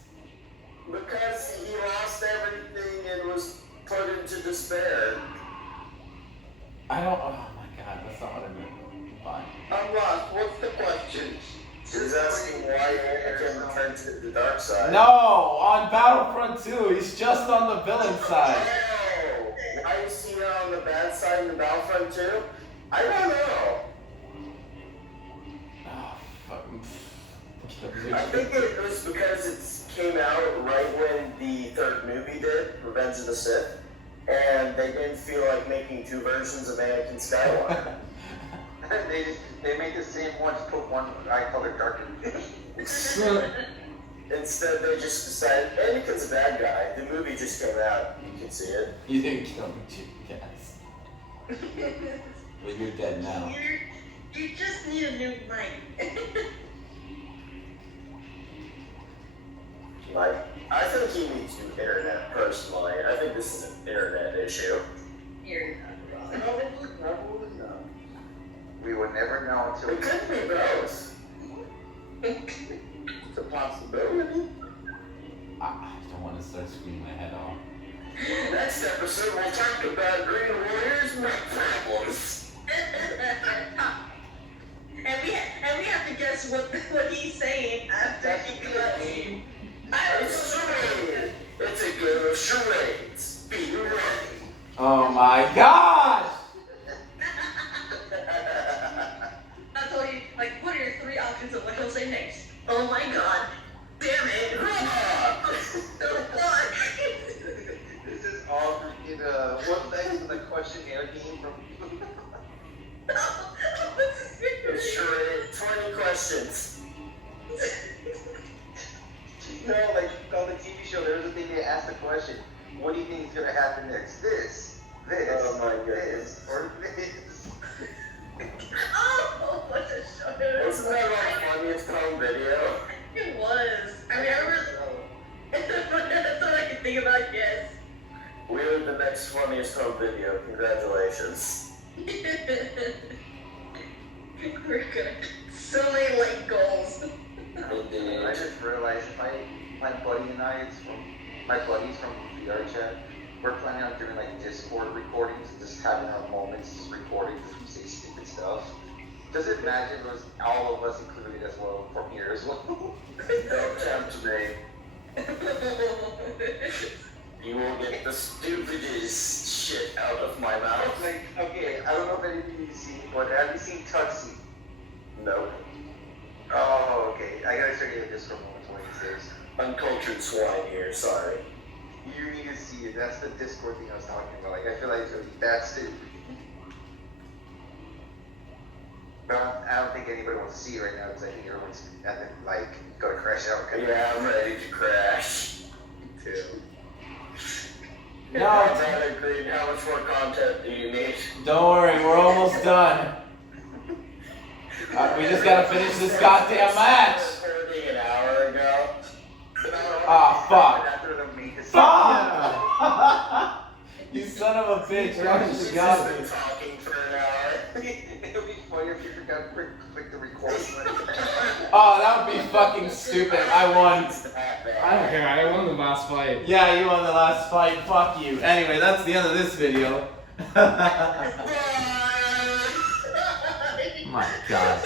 Because he lost everything and was put into despair. I don't, oh my god, that's not what I meant. Fine. I'm lost. What's the question? He's asking why Anakin turned to the dark side. No, on Battlefront 2, he's just on the villain side. Oh, why is he on the bad side in the Battlefront 2? I don't know. Oh, fucking. I think it was because it came out right when the third movie did, Revenge of the Sith, and they didn't feel like making two versions of Anakin Skywalker. They made the same one, just put one eye color darker. Instead, they just decided Anakin's a bad guy. The movie just came out. You can see it. You didn't kill me, Jim. Yes. But you're dead now. You just need a new mic. Like, I think he needs new internet, personally. I think this is an internet issue. You're not wrong. Probably not. We would never know until It could be both. It's a possibility. I don't want to start screaming my head off. Next episode, we'll talk about Green Warriors and problems. and we have to guess what he's saying after he goes. It's charade. It's a game of charades. Be ready. Oh my gosh! I told you, like, what are your 3 options of what he'll say next? Oh my god. Damn it. What? this is all freaking what's that the questionnaire game from It's charade. 20 questions. you know, like on the TV show there was a thing they asked the question, what do you think is gonna happen next? This, Oh my this, or this. Oh, what's a show? Wasn't that our funniest home video? It was. I mean, I remember. That's all I can think about, yes. We are the next funniest home video. Congratulations. We're good. So many late goals. I just realized my buddy and I, my buddies from VR chat, we're planning on doing like Discord recordings, just having our moments, just recording, just we say stupid stuff. Just imagine it was all of us included as well from here as well. Don't tempt me. You will get the stupidest shit out of my mouth. Like, okay, I don't know if any of you have seen, but have you seen Tuxie? No. Oh, okay. I gotta show you the Discord moments what he says. Uncultured swine here, sorry. You need to see it. That's the Discord thing I was talking about. Like, I feel like it's gonna be that stupid. But I don't think anybody wants to see it right now because I think everyone's like gonna crash out. Yeah, I'm ready to crash. Too. No. Tyler Green, how much more content do you need? Don't worry, we're almost done. We just gotta finish this goddamn match. Recording an hour ago. Ah, fuck. After the main Fuck! You son of a bitch, you actually She's got been me. talking for an hour. It'll be funny if you forgot to click the record button. Oh, that would be fucking stupid. I won. I don't care. I won the last fight. Yeah, you won the last fight. Fuck you. Anyway, that's the end of this video. My God.